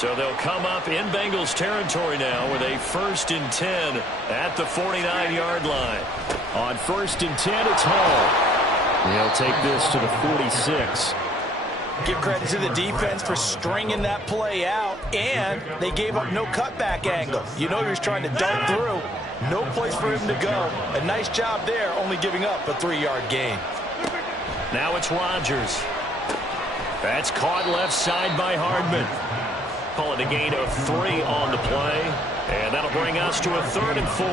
So they'll come up in Bengals territory now with a 1st and 10 at the 49-yard line. On 1st and 10, it's Hall. He'll take this to the 46. Give credit to the defense for stringing that play out, and they gave up no cutback angle. You know he was trying to dart through. No place for him to go. A nice job there, only giving up a 3-yard gain. Now it's Rodgers. That's caught left side by Hardman. Call it a gain of 3 on the play, and that'll bring us to a 3rd and 4.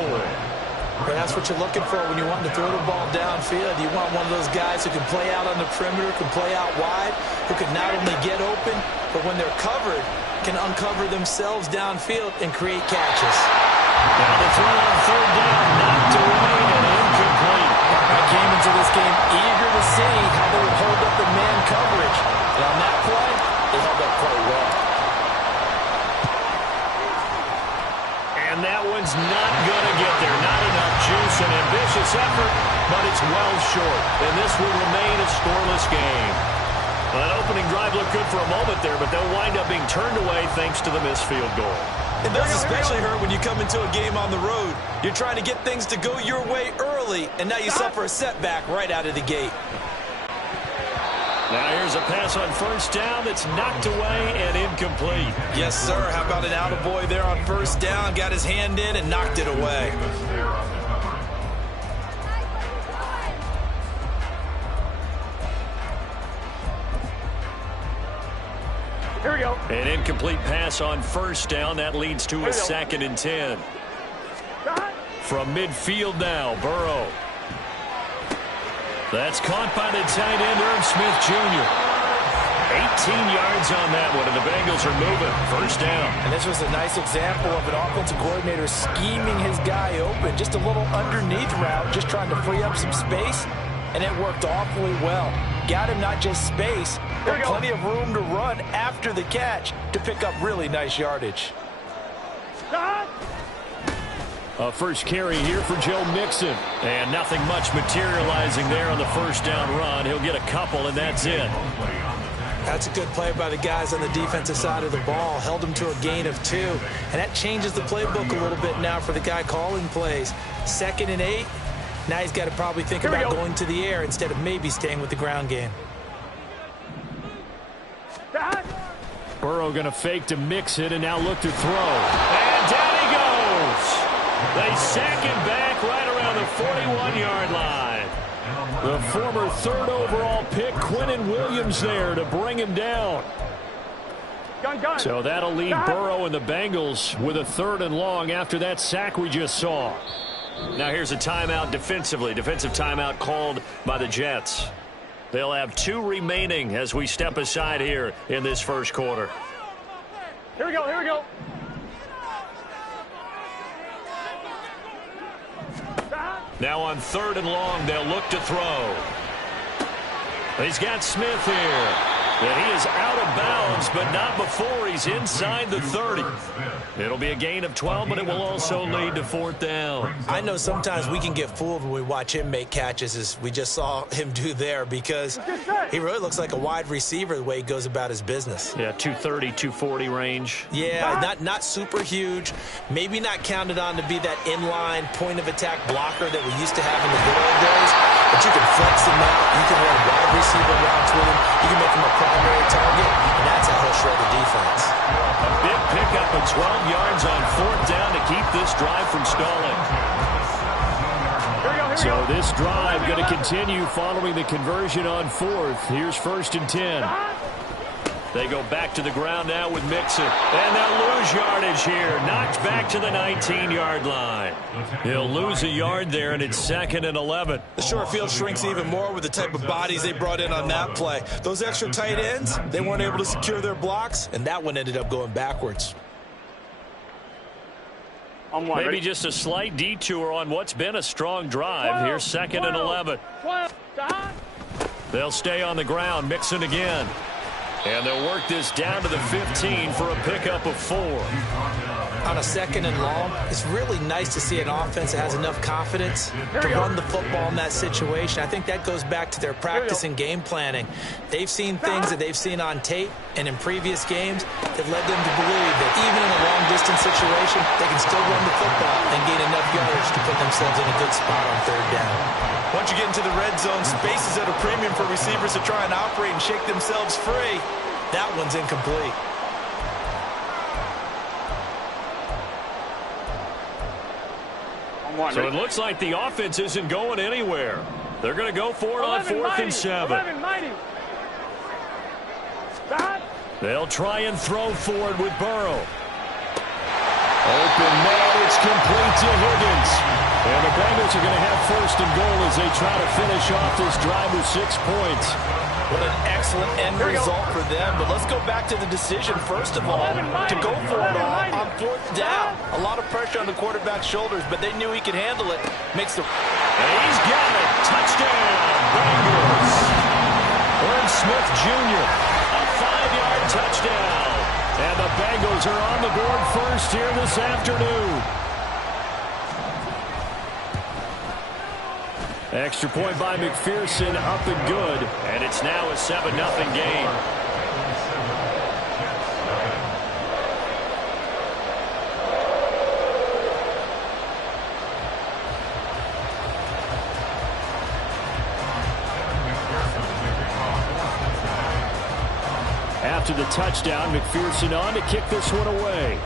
But that's what you're looking for when you want to throw the ball downfield. You want one of those guys who can play out on the perimeter, can play out wide, who can not only get open, but when they're covered, can uncover themselves downfield and create catches. Now the throw on 3rd down, knocked away and incomplete. I came into this game eager to see how they would hold up in man coverage. And on that play, they held up quite well. And that one's not going to get there. Not enough juice. An ambitious effort, but it's well short. And this will remain a scoreless game. An opening drive looked good for a moment there, but they'll wind up being turned away thanks to the missed field goal. It does especially hurt when you come into a game on the road. You're trying to get things to go your way early, and now you suffer a setback right out of the gate. Now here's a pass on 1st down that's knocked away and incomplete. Yes, sir. How about an attaboy there on 1st down? Got his hand in and knocked it away. Here we go. An incomplete pass on 1st down. That leads to a 2nd and 10. From midfield now, Burrow. That's caught by the tight end, Irv Smith Jr. 18 yards on that one, and the Bengals are moving. 1st down. And this was a nice example of an offensive coordinator scheming his guy open. Just a little underneath route, just trying to free up some space, and it worked awfully well. Got him not just space, but plenty of room to run after the catch to pick up really nice yardage. A first carry here for Joe Mixon. And nothing much materializing there on the 1st down run. He'll get a couple, and that's it. That's a good play by the guys on the defensive side of the ball. Held him to a gain of 2. And that changes the playbook a little bit now for the guy calling plays. 2nd and 8. Now he's got to probably think about going to the air instead of maybe staying with the ground game. Burrow going to fake to mix it and now look to throw. And down he goes. They sack him back right around the 41-yard line. The former 3rd overall pick, Quinnen Williams, there to bring him down. So that'll leave Burrow and the Bengals with a 3rd and long after that sack we just saw. Now here's a timeout defensively. Defensive timeout called by the Jets. They'll have 2 remaining as we step aside here in this 1st quarter. Here we go, here we go. Now on 3rd and long, they'll look to throw. He's got Smith here. And he is out of bounds, but not before he's inside the 30. It'll be a gain of 12, but it will also lead to 4th down. I know sometimes we can get fooled when we watch him make catches, as we just saw him do there, because he really looks like a wide receiver the way he goes about his business. Yeah, 230, 240 range. Yeah, not super huge. Maybe not counted on to be that inline point-of-attack blocker that we used to have in the good old days, but you can flex him out. You can run wide receiver routes with him. You can make him a primary target, and that's how he'll shred the defense. A big pickup of 12 yards on 4th down to keep this drive from stalling. So this drive going to continue following the conversion on 4th. Here's 1st and 10. They go back to the ground now with Mixon. And they'll lose yardage here. Knocked back to the 19-yard line. He'll lose a yard there, and it's 2nd and 11. The short field shrinks even more with the type of bodies they brought in on that play. Those extra tight ends, they weren't able to secure their blocks, and that one ended up going backwards. Maybe just a slight detour on what's been a strong drive. Here's 2nd and 11. They'll stay on the ground. Mixon again. And they'll work this down to the 15 for a pickup of 4. On a 2nd and long, it's really nice to see an offense that has enough confidence to run the football in that situation. I think that goes back to their practice and game planning. They've seen things that they've seen on tape and in previous games that led them to believe that even in a long-distance situation, they can still run the football and gain enough yardage to put themselves in a good spot on 3rd down. Once you get into the red zone, space is at a premium for receivers to try and operate and shake themselves free. That one's incomplete. So it looks like the offense isn't going anywhere. They're going to go for it on 4th and 7. They'll try and throw forward with Burrow. Open man, it's complete to Higgins. And the Bengals are going to have 1st and goal as they try to finish off this drive with 6 points. What an excellent end result for them. But let's go back to the decision, first of all, to go for it on 4th down. A lot of pressure on the quarterback's shoulders, but they knew he could handle it. And he's got it. Touchdown, Bengals. Irv Smith Jr., a 5-yard touchdown. And the Bengals are on the board first here this afternoon. Extra point by McPherson, up and good. And it's now a 7-0 game. After the touchdown, McPherson on to kick this one away.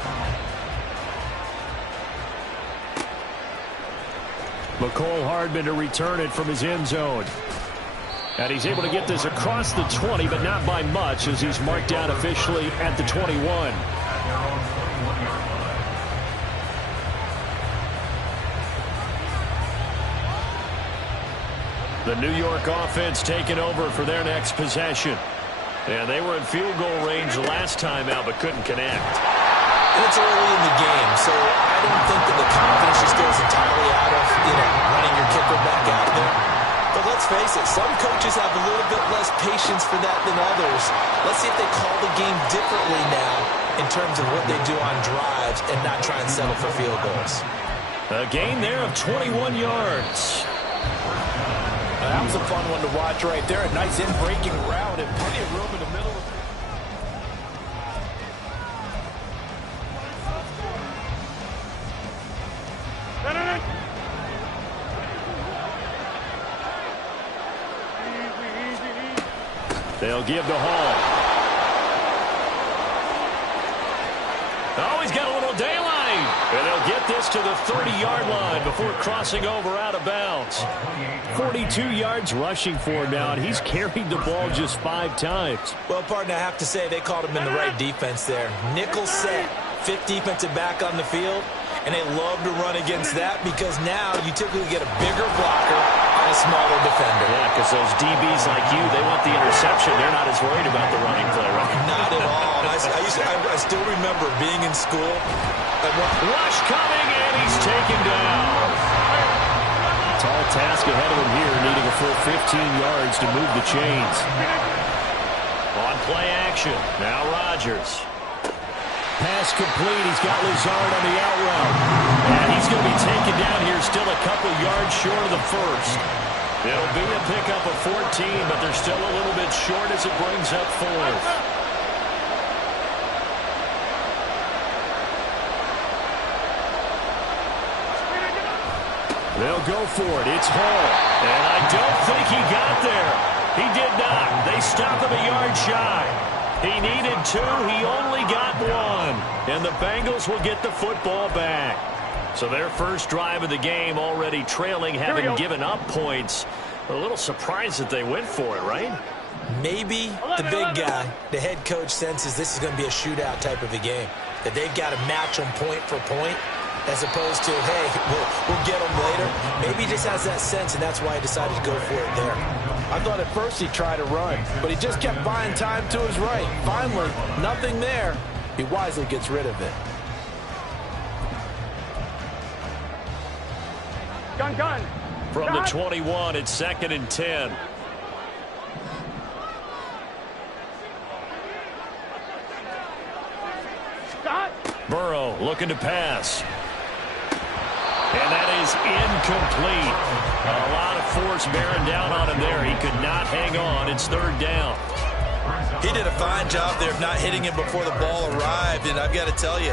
McCole Hardman to return it from his end zone. And he's able to get this across the 20, but not by much, as he's marked down officially at the 21. The New York offense taking over for their next possession. And they were in field goal range last time out, but couldn't connect. And it's early in the game, so I don't think that the confidence just goes entirely out of, running your kicker back out there. But let's face it, some coaches have a little bit less patience for that than others. Let's see if they call the game differently now in terms of what they do on drives and not try and settle for field goals. A gain there of 21 yards. That was a fun one to watch right there. A nice in-breaking route and plenty of room in the middle. They'll give to Hall. Oh, he's got a little daylight. And they'll get this to the 30-yard line before crossing over out of bounds. 42 yards rushing for him now, and he's carried the ball just 5 times. Well, partner, I have to say they called him in the right defense there. Nickel set, 5th defensive back on the field, and they love to run against that because now you typically get a bigger blocker on a smaller defender. Yeah, because those DBs like you, they want the interception. They're not as worried about the running play, right? Not at all. I still remember being in school. Rush coming, and he's taken down. Tall task ahead of him here, needing a full 15 yards to move the chains. On play action, now Rodgers. Pass complete. He's got Lazard on the out route. And he's going to be taken down here, still a couple yards short of the first. It'll be a pickup of 14, but they're still a little bit short as it brings up 4th. They'll go for it. It's Hall. And I don't think he got there. He did not. They stop him a yard shy. He needed 2. He only got 1. And the Bengals will get the football back. So their first drive of the game already trailing, having given up points. A little surprised that they went for it, right? Maybe the big guy, the head coach, senses this is going to be a shootout type of a game. That they've got to match them point for point, as opposed to, hey, we'll get them later. Maybe he just has that sense, and that's why he decided to go for it there. I thought at first he'd try to run, but he just kept buying time to his right. Finally, nothing there. He wisely gets rid of it. Gun. From the 21, it's 2nd and 10. Burrow looking to pass. And that is incomplete. A lot of force bearing down on him there. He could not hang on. It's third down. He did a fine job there of not hitting him before the ball arrived. And I've got to tell you,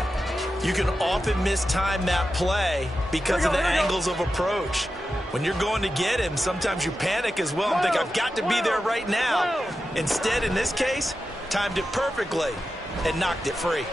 you can often mistime that play because of the angles of approach. When you're going to get him, sometimes you panic as well and think, I've got to be there right now. Instead, in this case, timed it perfectly and knocked it free.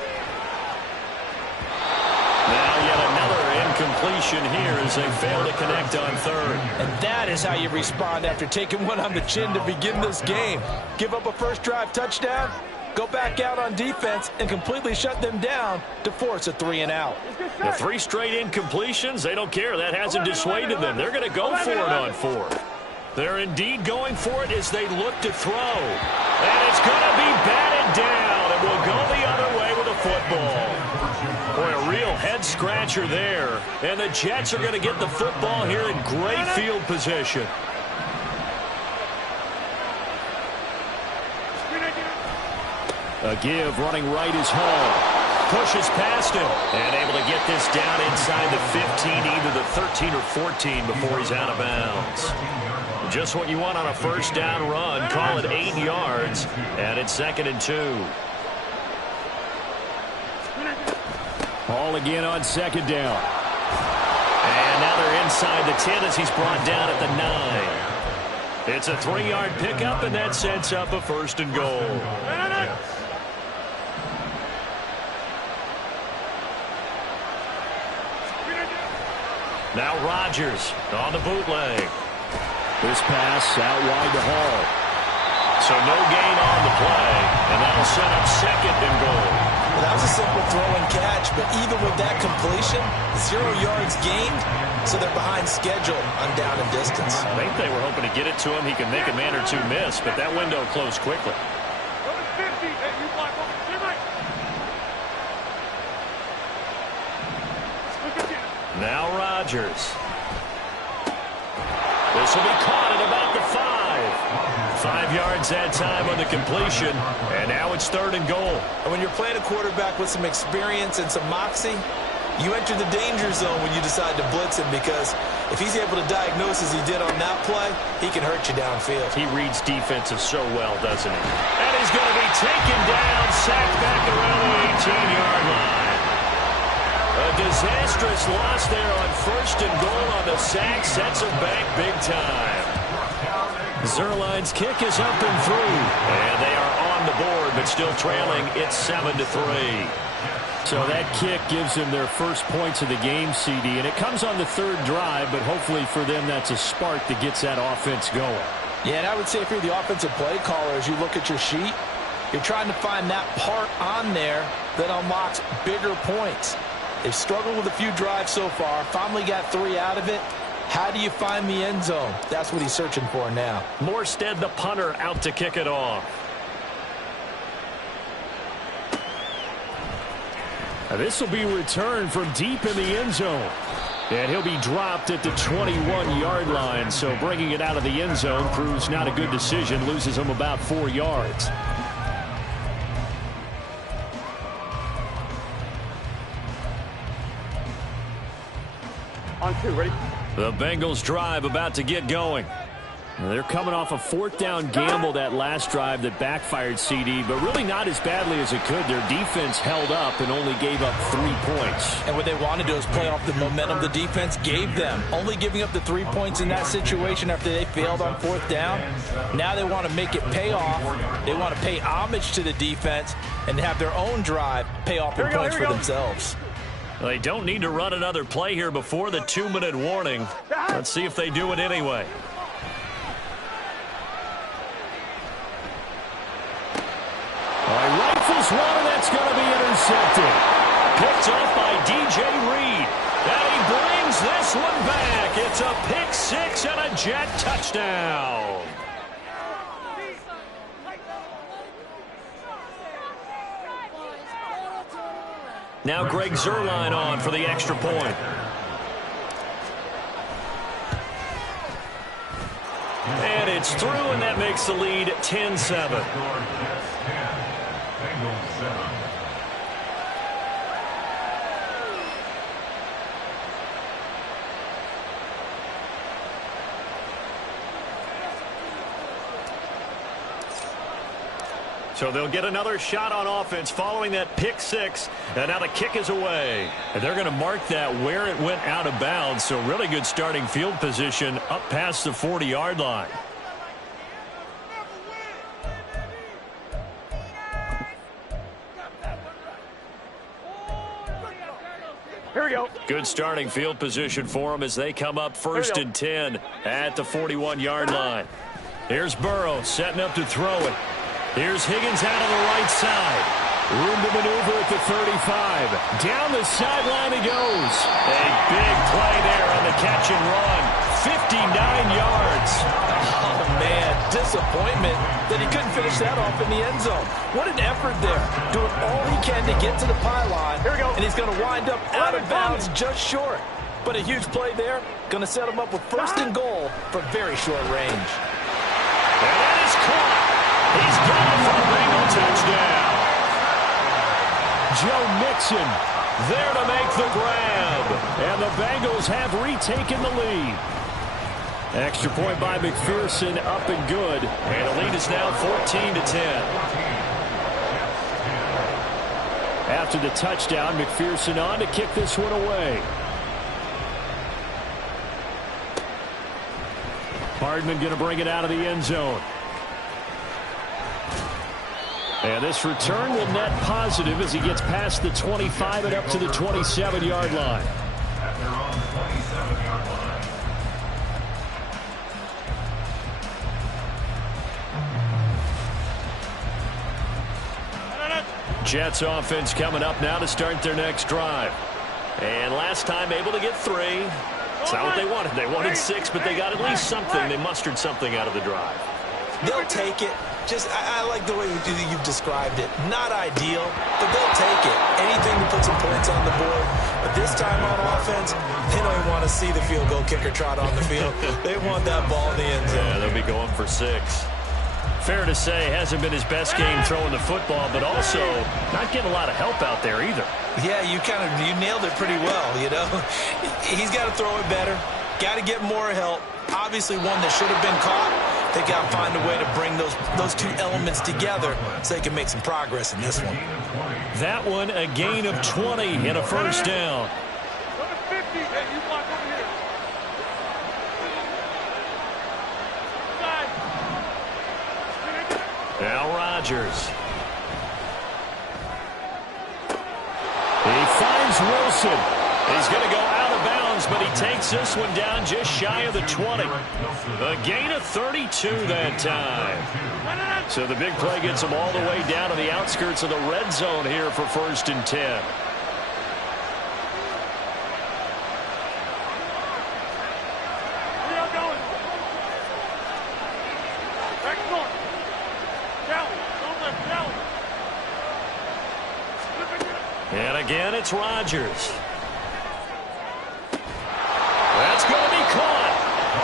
Now yet another incompletion here as they fail to connect on third. And that is how you respond after taking one on the chin to begin this game. Give up a first drive touchdown, go back out on defense, and completely shut them down to force a 3-and-out. The 3 straight incompletions, they don't care. That hasn't dissuaded them. They're going to go for it on fourth. They're indeed going for it as they look to throw. And it's going to be batted down. It will go the other way with a football. Boy, a real head-scratcher there. And the Jets are going to get the football here in great field position. A give running right is Hall. Pushes past him. And able to get this down inside the 15, either the 13 or 14 before he's out of bounds. Just what you want on a first down run. Call it 8 yards. And it's 2nd and 2. Hall again on 2nd down. And now they're inside the 10 as he's brought down at the 9. It's a 3-yard pickup, and that sets up a 1st and goal. Now Rodgers on the bootleg. This pass out wide to Hall. So no gain on the play, and that'll set up 2nd and goal. Well, that was a simple throw and catch, but even with that completion, 0 yards gained, so they're behind schedule on down and distance. I think they were hoping to get it to him. He could make a man or two miss, but that window closed quickly. Now Rodgers. This will be caught at about the 5. 5 yards that time on the completion, and now it's 3rd and goal. And when you're playing a quarterback with some experience and some moxie, you enter the danger zone when you decide to blitz him, because if he's able to diagnose as he did on that play, he can hurt you downfield. He reads defenses so well, doesn't he? And he's going to be taken down, sacked back around the 18-yard line. A disastrous loss there on 1st and goal on the sack, sets him back big time. Zuerlein's kick is up and through, and they are on the board, but still trailing. It's 7-3. So that kick gives them their first points of the game, CD, and it comes on the 3rd drive, but hopefully for them that's a spark that gets that offense going. Yeah, and I would say if you're the offensive play caller, as you look at your sheet, you're trying to find that part on there that unlocks bigger points. They've struggled with a few drives so far, finally got 3 out of it. How do you find the end zone? That's what he's searching for now. Morstead, the punter, out to kick it off. Now this will be returned from deep in the end zone. And he'll be dropped at the 21-yard line. So bringing it out of the end zone proves not a good decision. Loses him about 4 yards. On 2, ready? The Bengals drive about to get going. They're coming off a 4th down gamble that last drive that backfired, CD, but really not as badly as it could. Their defense held up and only gave up 3 points. And what they want to do is play off the momentum the defense gave them. Only giving up the 3 points in that situation after they failed on 4th down. Now they want to make it pay off. They want to pay homage to the defense and have their own drive pay off in points for themselves. They don't need to run another play here before the 2-minute warning. Let's see if they do it anyway. Rifles one, and that's going to be intercepted. Picked off by DJ Reed. And he brings this one back. It's a pick 6 and a Jet touchdown. Now Greg Zuerlein on for the extra point. And it's through, and that makes the lead 10-7. So they'll get another shot on offense following that pick six. And now the kick is away. And they're going to mark that where it went out of bounds. So really good starting field position up past the 40-yard line. Here we go. Good starting field position for them as they come up 1st and 10 at the 41-yard line. Here's Burrow setting up to throw it. Here's Higgins out on the right side. Room to maneuver at the 35. Down the sideline he goes. A big play there on the catch and run. 59 yards. Oh, man, disappointment that he couldn't finish that off in the end zone. What an effort there. Doing all he can to get to the pylon. Here we go. And he's going to wind up out of bounds just short. But a huge play there. Going to set him up with 1st and goal for very short range. And that is caught. He's got it for a Bengal touchdown. Joe Mixon there to make the grab. And the Bengals have retaken the lead. Extra point by McPherson, up and good. And the lead is now 14-10. After the touchdown, McPherson on to kick this one away. Hardman going to bring it out of the end zone. And this return will net positive as he gets past the 25 and up to the 27-yard line. Jets offense coming up now to start their next drive. And last time able to get 3. It's not what they wanted. They wanted 6, but they got at least something. They mustered something out of the drive. They'll take it. I like the way you've described it. Not ideal, but they'll take it. Anything to put some points on the board. But this time on offense, they don't even want to see the field goal kicker trot on the field. They want that ball in the end zone. Yeah, they'll be going for 6. Fair to say, hasn't been his best game throwing the football, but also not getting a lot of help out there either. Yeah, you nailed it pretty well, you know. He's got to throw it better. Got to get more help. Obviously one that should have been caught. They got to find a way to bring those two elements together so they can make some progress in this one. That one, a gain of 20 and a first down. Number 50, hey, you block over here. Now Rodgers. He finds Wilson. He's going to go out of bounds, but he takes this one down just shy of the 20. A gain of 32 that time. So the big play gets him all the way down to the outskirts of the red zone here for 1st and 10. And again, it's Rodgers. That's going to be caught.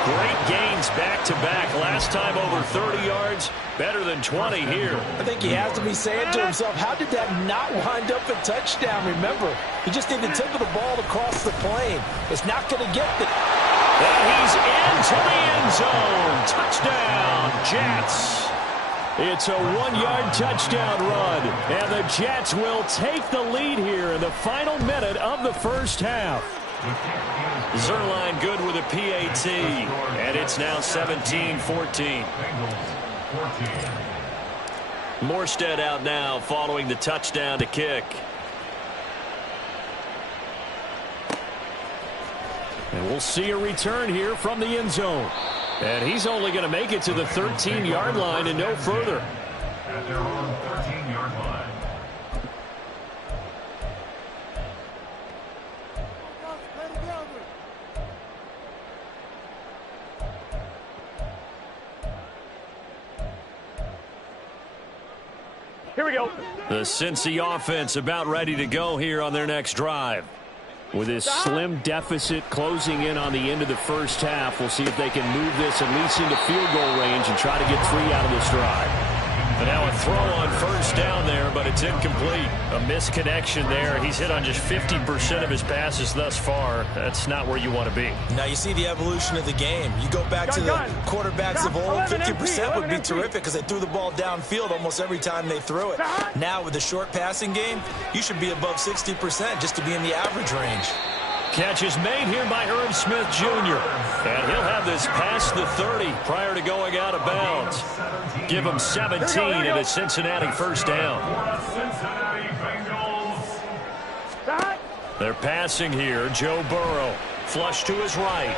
Great gains back-to-back. Last time over 30 yards, better than 20 here. I think he has to be saying to himself, how did that not wind up a touchdown? Remember, he just did the tip of the ball across the plane. It's not going to get the... And he's into the end zone. Touchdown, Jets. It's a 1-yard touchdown run, and the Jets will take the lead here in the final minute of the first half. Zerline good with a PAT, and it's now 17-14. Morstead out now following the touchdown to kick. And we'll see a return here from the end zone. And he's only going to make it to the 13-yard line and no further. At their own 13-yard line. Here we go. The Cincy offense about ready to go here on their next drive. With this slim deficit closing in on the end of the first half, we'll see if they can move this at least into field goal range and try to get 3 out of this drive. And now a throw on first down there, but it's incomplete. A misconnection there. He's hit on just 50% of his passes thus far. That's not where you want to be. Now you see the evolution of the game. You go back to the quarterbacks of old, 50% would be terrific because they threw the ball downfield almost every time they threw it. Now with the short passing game, you should be above 60% just to be in the average range. Catch is made here by Irv Smith Jr. And he'll have this past the 30 prior to going out of bounds. Give him 17 and a Cincinnati first down. They're passing here. Joe Burrow. Flush to his right.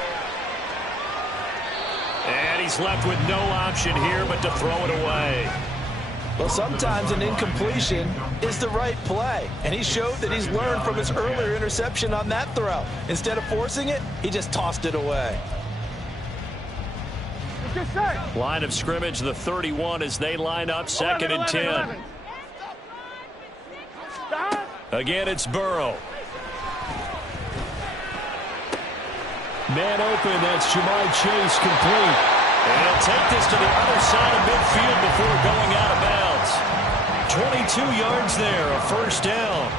And he's left with no option here but to throw it away. Well, sometimes an incompletion is the right play, and he showed that he's learned from his earlier interception on that throw. Instead of forcing it, he just tossed it away. Line of scrimmage, the 31 as they line up, 2nd and 10. Again, it's Burrow. Man open, that's Jamar Chase complete. And he'll take this to the other side of midfield before going out of bounds. 22 yards there, a first down.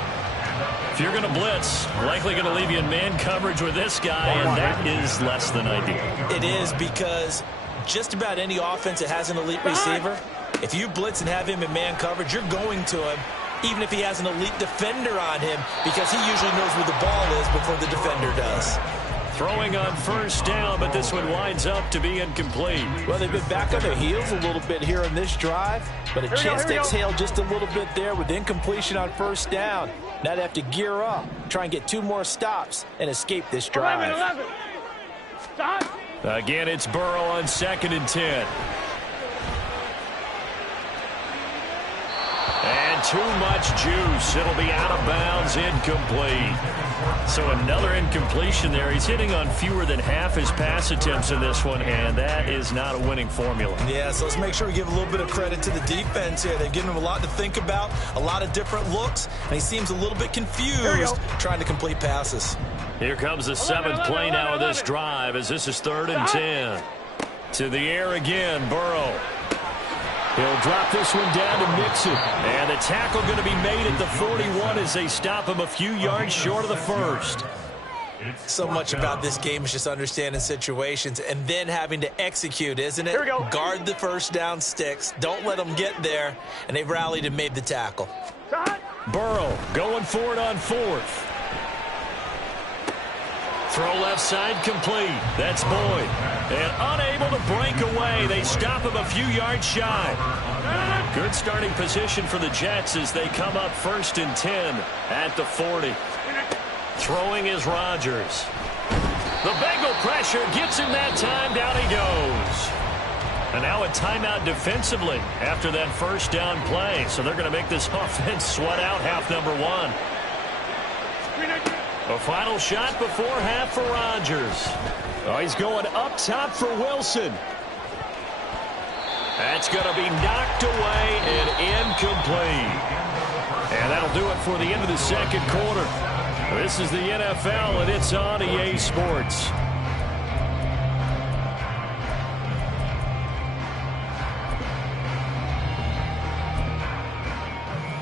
If you're going to blitz, likely going to leave you in man coverage with this guy, and that is less than ideal. It is because just about any offense that has an elite receiver, if you blitz and have him in man coverage, you're going to him, even if he has an elite defender on him, because he usually knows where the ball is before the defender does. Throwing on first down, but this one winds up to be incomplete. Well, they've been back on their heels a little bit here on this drive, but a chance to exhale just a little bit there with incompletion on first down. Now they have to gear up, try and get 2 more stops and escape this drive. 11. Again, it's Burrow on 2nd and 10. And too much juice. It'll be out of bounds, incomplete. So another incompletion there. He's hitting on fewer than half his pass attempts in this one, and that is not a winning formula. Yeah, so let's make sure we give a little bit of credit to the defense here. They've given him a lot to think about, a lot of different looks, and he seems a little bit confused trying to complete passes. Here comes the 7th play now of this drive as this is 3rd and 10. To the air again, Burrow. He'll drop this one down to Mixon. And the tackle going to be made at the 41 as they stop him a few yards short of the first. So much about this game is just understanding situations and then having to execute, isn't it? Here we go. Guard the first down sticks. Don't let them get there. And they've rallied and made the tackle. Burrow going for it on 4th. Throw left side complete. That's Boyd. And unable to break away. They stop him a few yards shy. Good starting position for the Jets as they come up 1st and 10 at the 40. Throwing is Rodgers. The Bengal pressure gets him that time. Down he goes. And now a timeout defensively after that first down play. So they're going to make this offense sweat out half number 1. A final shot before half for Rodgers. Oh, he's going up top for Wilson. That's going to be knocked away and incomplete. And that'll do it for the end of the 2nd quarter. This is the NFL, and it's on EA Sports.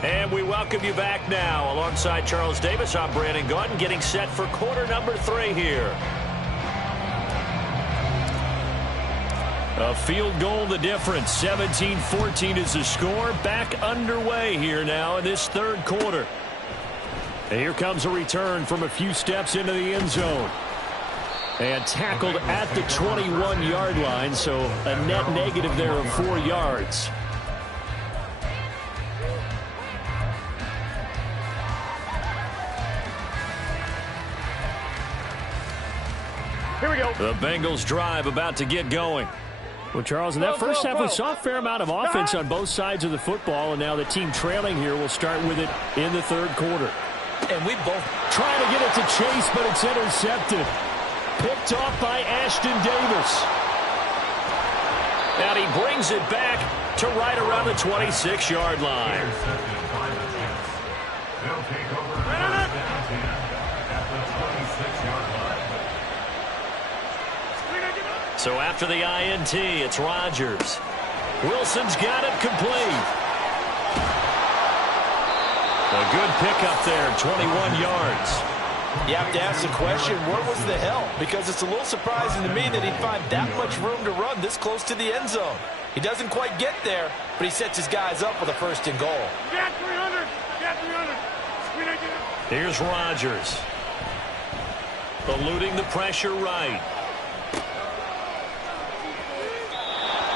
And we welcome you back now. Alongside Charles Davis, I'm Brandon Gaudin, getting set for quarter number 3 here. A field goal the difference. 17-14 is the score. Back underway here now in this 3rd quarter. And here comes a return from a few steps into the end zone. And tackled at the 21-yard line, so a net negative there of 4 yards. Here we go. The Bengals drive about to get going. Well, Charles, in that first half, we saw a fair amount of offense on both sides of the football, and now the team trailing here will start with it in the 3rd quarter. And we both trying to get it to Chase, but it's intercepted. Picked off by Ashton Davis. And he brings it back to right around the 26-yard line. They'll take over at the 26-yard line. So after the INT, it's Rodgers. Wilson's got it complete. A good pickup there, 21 yards. You have to ask the question, where was the help? Because it's a little surprising to me that he'd find that much room to run this close to the end zone. He doesn't quite get there, but he sets his guys up with a 1st and goal. Get 300. Get 300. Here's Rodgers. Eluding the pressure right.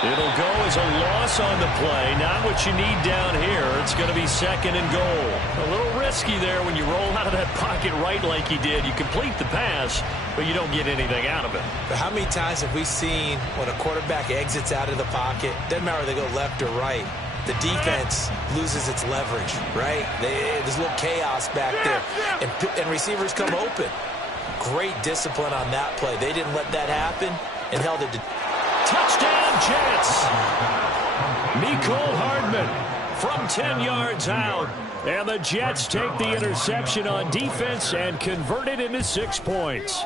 It'll go as a loss on the play. Not what you need down here. It's going to be 2nd and goal. A little risky there when you roll out of that pocket right like you did. You complete the pass, but you don't get anything out of it. But how many times have we seen when a quarterback exits out of the pocket, doesn't matter whether they go left or right, the defense loses its leverage, right? There's a little chaos back there, and receivers come open. Great discipline on that play. They didn't let that happen and held it to... Touchdown, Jets! Mecole Hardman from 10 yards out. And the Jets take the interception on defense and convert it into 6 points.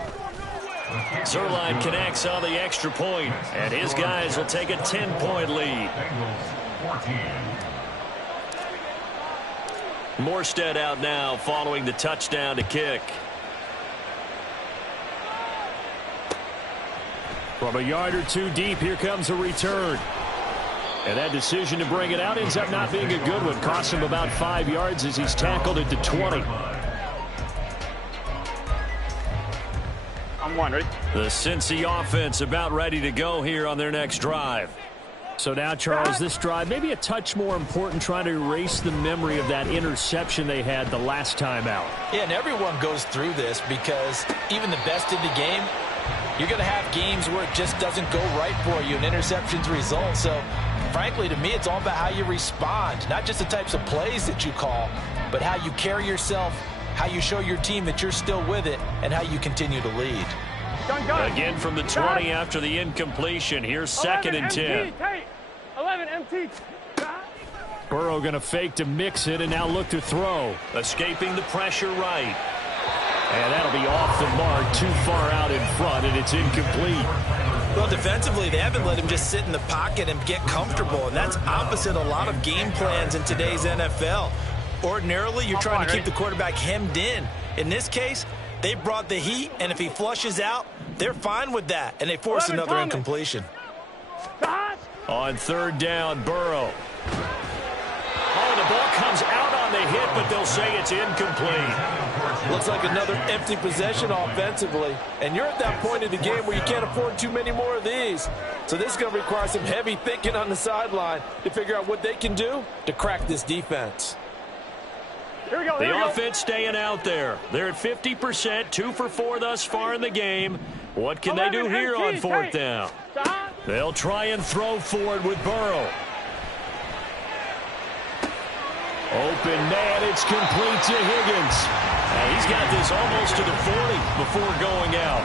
Zerline connects on the extra point, and his guys will take a 10-point lead. Morstead out now following the touchdown to kick. From a yard or two deep, here comes a return. And that decision to bring it out ends up not being a good one. Costs him about 5 yards as he's tackled it to 20. I'm one, ready? The Cincy offense about ready to go here on their next drive. So now, Charles, this drive maybe a touch more important, trying to erase the memory of that interception they had the last time out. Yeah, and everyone goes through this because even the best in the game, you're going to have games where it just doesn't go right for you, and interceptions result. So, frankly, to me, it's all about how you respond, not just the types of plays that you call, but how you carry yourself, how you show your team that you're still with it, and how you continue to lead. Again from the 20 after the incompletion. Here's 2nd and 10. 11 MT. Burrow going to fake to mix it and now look to throw. Escaping the pressure right. And that'll be off the mark, too far out in front, and it's incomplete. Well, defensively, they haven't let him just sit in the pocket and get comfortable, and that's opposite a lot of game plans in today's NFL. Ordinarily, you're trying to keep the quarterback hemmed in. In this case, they brought the heat, and if he flushes out, they're fine with that, and they force another incompletion. On 3rd down, Burrow. Oh, the ball comes out on the hit, but they'll say it's incomplete. Looks like another empty possession offensively, and you're at that point in the game where you can't afford too many more of these. So this is going to require some heavy thinking on the sideline to figure out what they can do to crack this defense. The offense staying out there. They're at 50%, 2 for 4 thus far in the game. What can they do here on 4th down? They'll try and throw forward with Burrow. Open man, it's complete to Higgins. He's got this almost to the 40 before going out.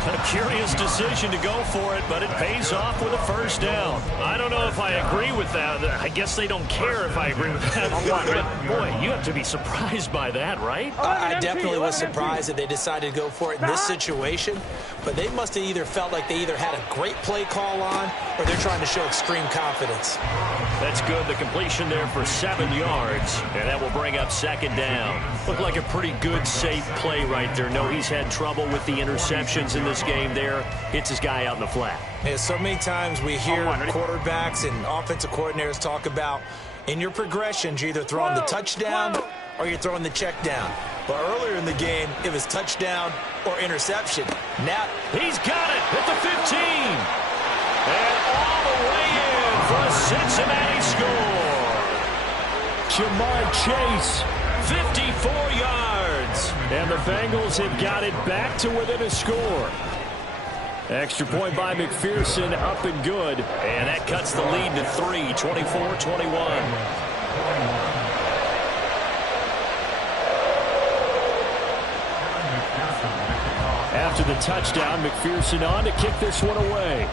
A curious decision to go for it, but it pays off with a 1st down. I don't know if I agree with that. I guess they don't care if I agree with that. But, boy, you have to be surprised by that, right? I definitely was surprised that they decided to go for it in this situation, but they must have either felt like they either had a great play call on or they're trying to show extreme confidence. That's good. The completion there for 7 yards, and that will bring up 2nd down. Looked like a pretty good, safe play right there. No, he's had trouble with the interceptions in this game there. Hits his guy out in the flat. Yeah, so many times we hear quarterbacks and offensive coordinators talk about in your progressions, you're either throwing the touchdown or you're throwing the check down. But earlier in the game, it was touchdown or interception. Now he's got it at the 15. And all the way in for a Cincinnati score. Jamar Chase, 54 yards. And the Bengals have got it back to within a score. Extra point by McPherson, up and good. And that cuts the lead to 3, 24-21. After the touchdown, McPherson on to kick this one away.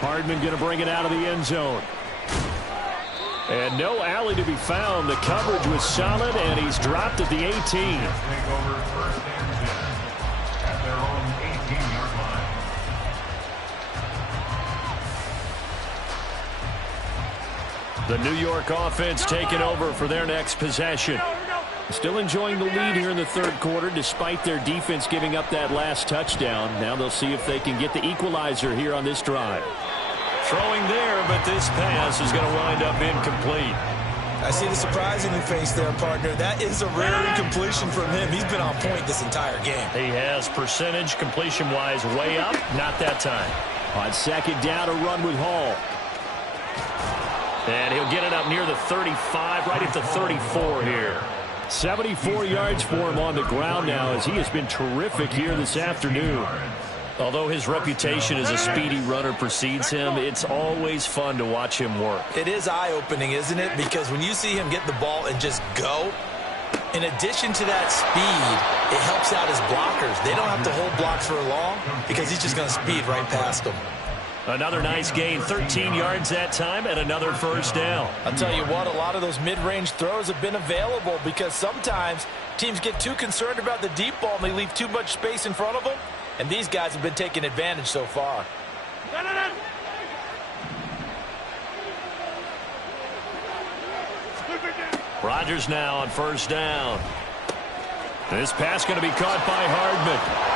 Hardman going to bring it out of the end zone. And no alley to be found. The coverage was solid, and he's dropped at the 18. Take over 1st and 10 at their own 18-yard line. The New York offense taking over for their next possession. Still enjoying the lead here in the third quarter despite their defense giving up that last touchdown. Now they'll see if they can get the equalizer here on this drive. Throwing there, but this pass is going to wind up incomplete. I see the surprise in your face there, partner. That is a rare incompletion from him. He's been on point this entire game. He has percentage completion-wise way up. Not that time. On second down, a run with Hall. And he'll get it up near the 35, right at the 34 here. 74 yards for him on the ground now as he has been terrific here this afternoon. Although his reputation as a speedy runner precedes him, it's always fun to watch him work. It is eye-opening, isn't it? Because when you see him get the ball and just go, in addition to that speed, it helps out his blockers. They don't have to hold blocks for long because he's just going to speed right past them. Another nice gain, 13 yards that time, and another first down. I'll tell you what, a lot of those mid-range throws have been available because sometimes teams get too concerned about the deep ball and they leave too much space in front of them. And these guys have been taking advantage so far. Rodgers now on first down. This pass going to be caught by Hardman.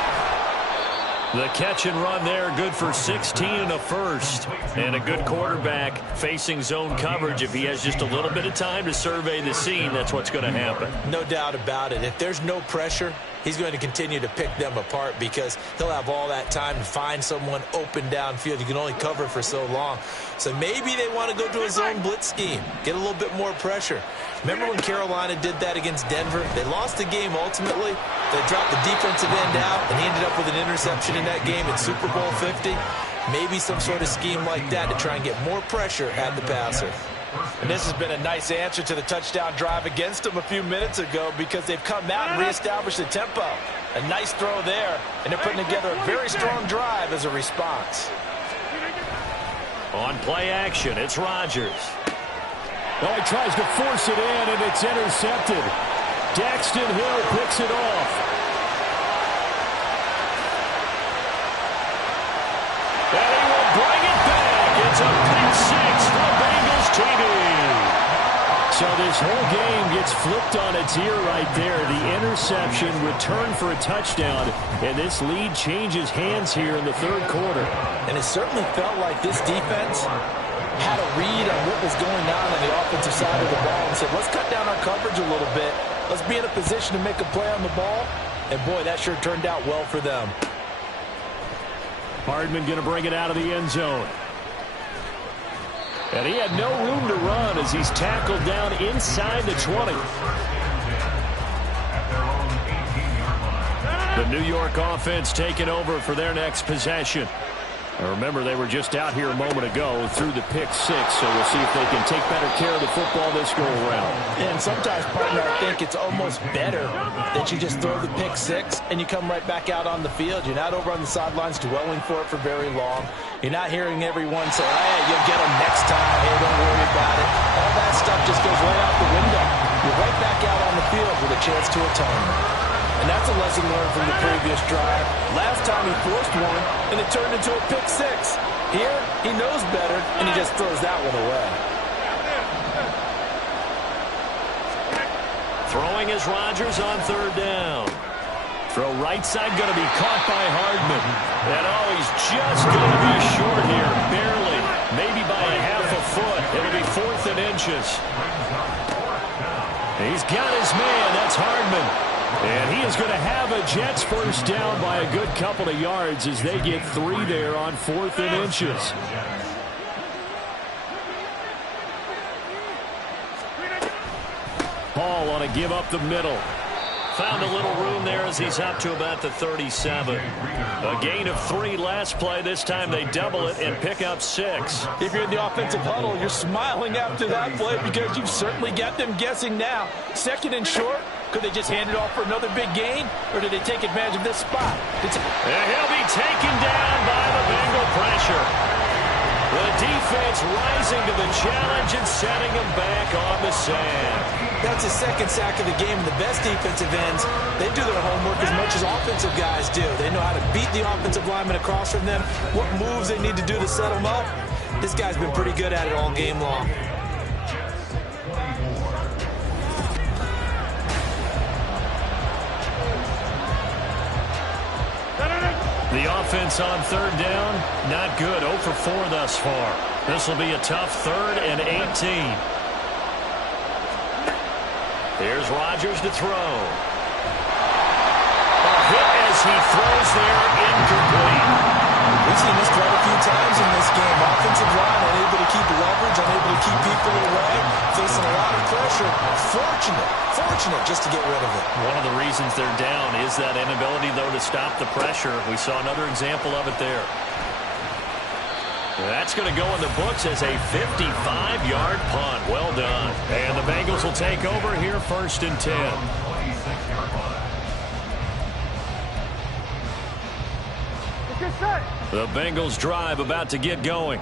The catch and run there, good for 16 and a first. And a good quarterback facing zone coverage. If he has just a little bit of time to survey the scene, that's what's going to happen. No doubt about it. If there's no pressure, he's going to continue to pick them apart because he'll have all that time to find someone open downfield. You can only cover for so long. So maybe they want to go to a zone blitz scheme, get a little bit more pressure. Remember when Carolina did that against Denver? They lost the game ultimately. They dropped the defensive end out, and he ended up with an interception in that game in Super Bowl 50. Maybe some sort of scheme like that to try and get more pressure at the passer. And this has been a nice answer to the touchdown drive against them a few minutes ago because they've come out and reestablished the tempo. A nice throw there, and they're putting together a very strong drive as a response. On play action, it's Rodgers. Oh, he tries to force it in, and it's intercepted. Daxton Hill picks it off. And he will bring it back. It's a pick six for Bengals TV. So this whole game gets flipped on its ear right there. The interception returned for a touchdown, and this lead changes hands here in the third quarter. And it certainly felt like this defense had a read on what was going on the offensive side of the ball and said, let's cut down our coverage a little bit. Let's be in a position to make a play on the ball. And, boy, that sure turned out well for them. Hardman going to bring it out of the end zone. And he had no room to run as he's tackled down inside the 20. The New York offense taking over for their next possession. Now remember, they were just out here a moment ago through the pick six, so we'll see if they can take better care of the football this go-around. And sometimes, partner, I think it's almost better that you just throw the pick six and you come right back out on the field. You're not over on the sidelines dwelling for it for very long. You're not hearing everyone say, hey, you'll get them next time. Hey, don't worry about it. All that stuff just goes right out the window. You're right back out on the field with a chance to atone. And that's a lesson learned from the previous drive. Last time he forced one, and it turned into a pick six. Here, he knows better, and he just throws that one away. Throwing is Rodgers on third down. Throw right side going to be caught by Hardman. And oh, he's just going to be short here, barely. Maybe by a half a foot. It'll be 4th and inches. He's got his man. That's Hardman. And he is going to have a Jets first down by a good couple of yards as they get 3 there on 4th and inches. Hall on a give up the middle. Found a little room there as he's up to about the 37. A gain of 3 last play. This time they double it and pick up 6. If you're in the offensive huddle, you're smiling after that play because you've certainly got them guessing now. 2nd and short. Could they just hand it off for another big gain, or did they take advantage of this spot? And he'll be taken down by the Bengal pressure. The defense rising to the challenge and setting him back on the sand. That's his 2nd sack of the game. The best defensive ends, they do their homework as much as offensive guys do. They know how to beat the offensive lineman across from them, what moves they need to do to set them up. This guy's been pretty good at it all game long. offense on third down. Not good. 0 for 4 thus far. This will be a tough 3rd and 18. Here's Rodgers to throw. A hit as he throws there, incomplete. We've seen this quite a few times in this game. Offensive line unable to keep leverage, unable to keep people away, facing a lot of pressure. Fortunate just to get rid of it. One of the reasons they're down is that inability, though, to stop the pressure. We saw another example of it there. That's going to go in the books as a 55-yard punt. Well done. And the Bengals will take over here, 1st and 10. The Bengals drive about to get going.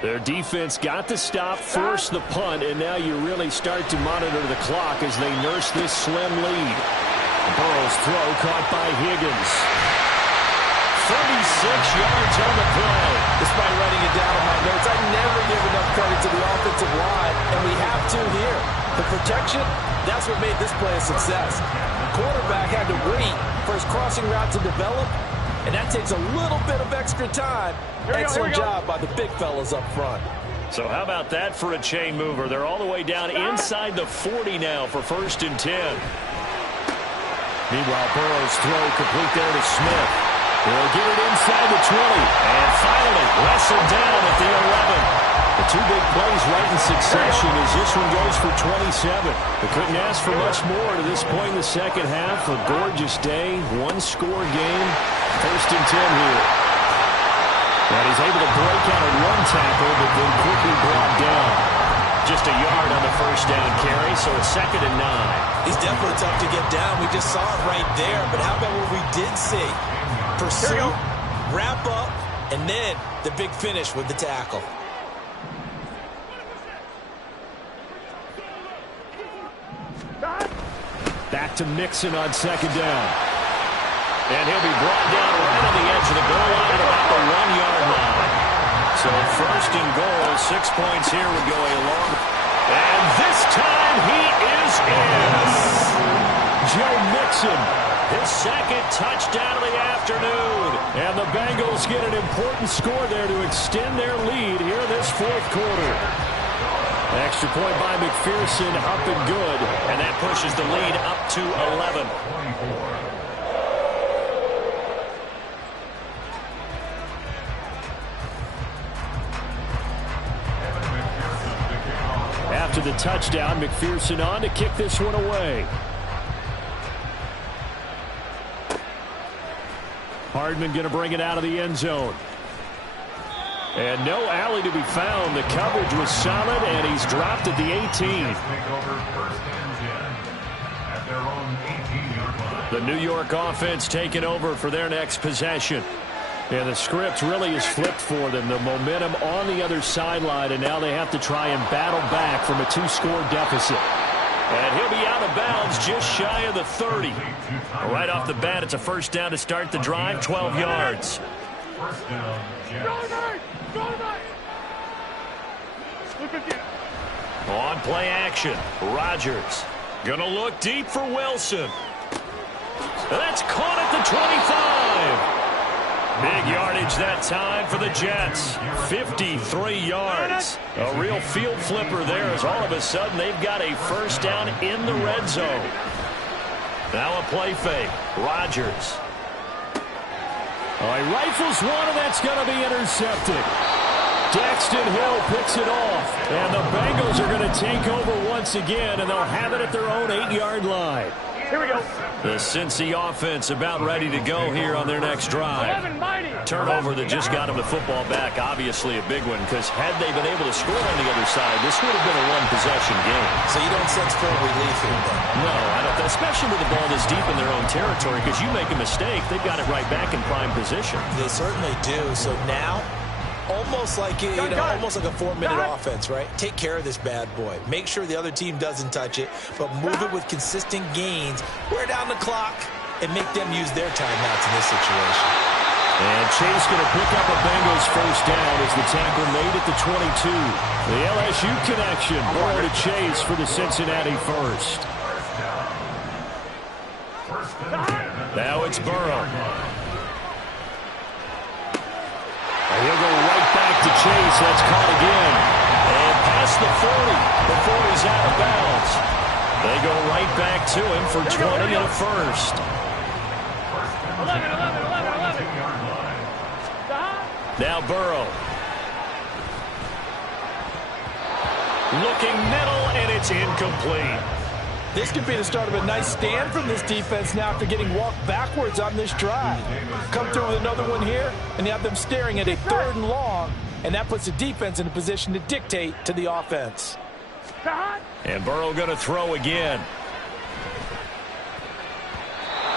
Their defense got the stop, forced the punt, and now you really start to monitor the clock as they nurse this slim lead. Burrow's throw caught by Higgins. 36 yards on the play. Despite writing it down in my notes, I never give enough credit to the offensive line, and we have to here. The protection, that's what made this play a success. Quarterback had to wait for his crossing route to develop, and that takes a little bit of extra time. Excellent job by the big fellas up front. So how about that for a chain mover? They're all the way down inside the 40 now for 1st and 10. Meanwhile, Burrow's throw complete there to Smith. He'll get it inside the 20. And finally, wrestled down at the 11. The 2 big plays right in succession as this one goes for 27. They couldn't ask for much more to this point in the second half. A gorgeous day, 1-score game. 1st and 10 here. And he's able to break out of 1 tackle, but then quickly brought down. Just a yard on the 1st down carry, so it's 2nd and 9. He's definitely tough to get down. We just saw it right there. But how about what we did see? Pursuit, wrap up, and then the big finish with the tackle. Back to Mixon on 2nd down. And he'll be brought down right on the edge of the goal line at about the 1-yard line. So 1st and goal, 6 points here would go a long. And this time he is in. Joe Mixon, his 2nd touchdown of the afternoon. And the Bengals get an important score there to extend their lead here this 4th quarter. Extra point by McPherson, up and good. And that pushes the lead up to 11. After the touchdown, McPherson on to kick this one away. Hardman going to bring it out of the end zone. And no alley to be found. The coverage was solid, and he's dropped at the 18. The New York offense taking over for their next possession. And the script really is flipped for them. The momentum on the other sideline, and now they have to try and battle back from a 2-score deficit. And he'll be out of bounds just shy of the 30. Right off the bat, it's a 1st down to start the drive, 12 yards. First down, On play action, Rodgers. Gonna look deep for Wilson. That's caught at the 25. Big yardage that time for the Jets. 53 yards. A real field flipper there as all of a sudden they've got a 1st down in the red zone. Now a play fake. Rodgers. He rifles one, and that's going to be intercepted. Daxton Hill picks it off. And the Bengals are going to take over once again, and they'll have it at their own 8-yard line. Here we go. The Cincy offense about ready to go here on their next drive. Turnover that just got them the football back, obviously a big one, because had they been able to score on the other side, this would have been a 1-possession game. So you don't sense full relief here, then? No, I don't. Especially with the ball this deep in their own territory, because you make a mistake, they've got it right back in prime position. They certainly do. So now, almost like almost like a 4-minute offense, right? Take care of this bad boy. Make sure the other team doesn't touch it, but move it with consistent gains. Wear down the clock and make them use their timeouts in this situation. And Chase going to pick up a Bengals 1st down as the tackle made at the 22. The LSU connection. Burrow to Chase for the Cincinnati 1st. First and 10. Now it's Burrow. He'll go right back to chase. That's caught again. And past the 40 before he's out of bounds. They go right back to him for 20 and a first. 11. Now Burrow. Looking middle, and it's incomplete. This could be the start of a nice stand from this defense now after getting walked backwards on this drive. Come through with another one here, and you have them staring at a 3rd and long, and that puts the defense in a position to dictate to the offense. And Burrow going to throw again.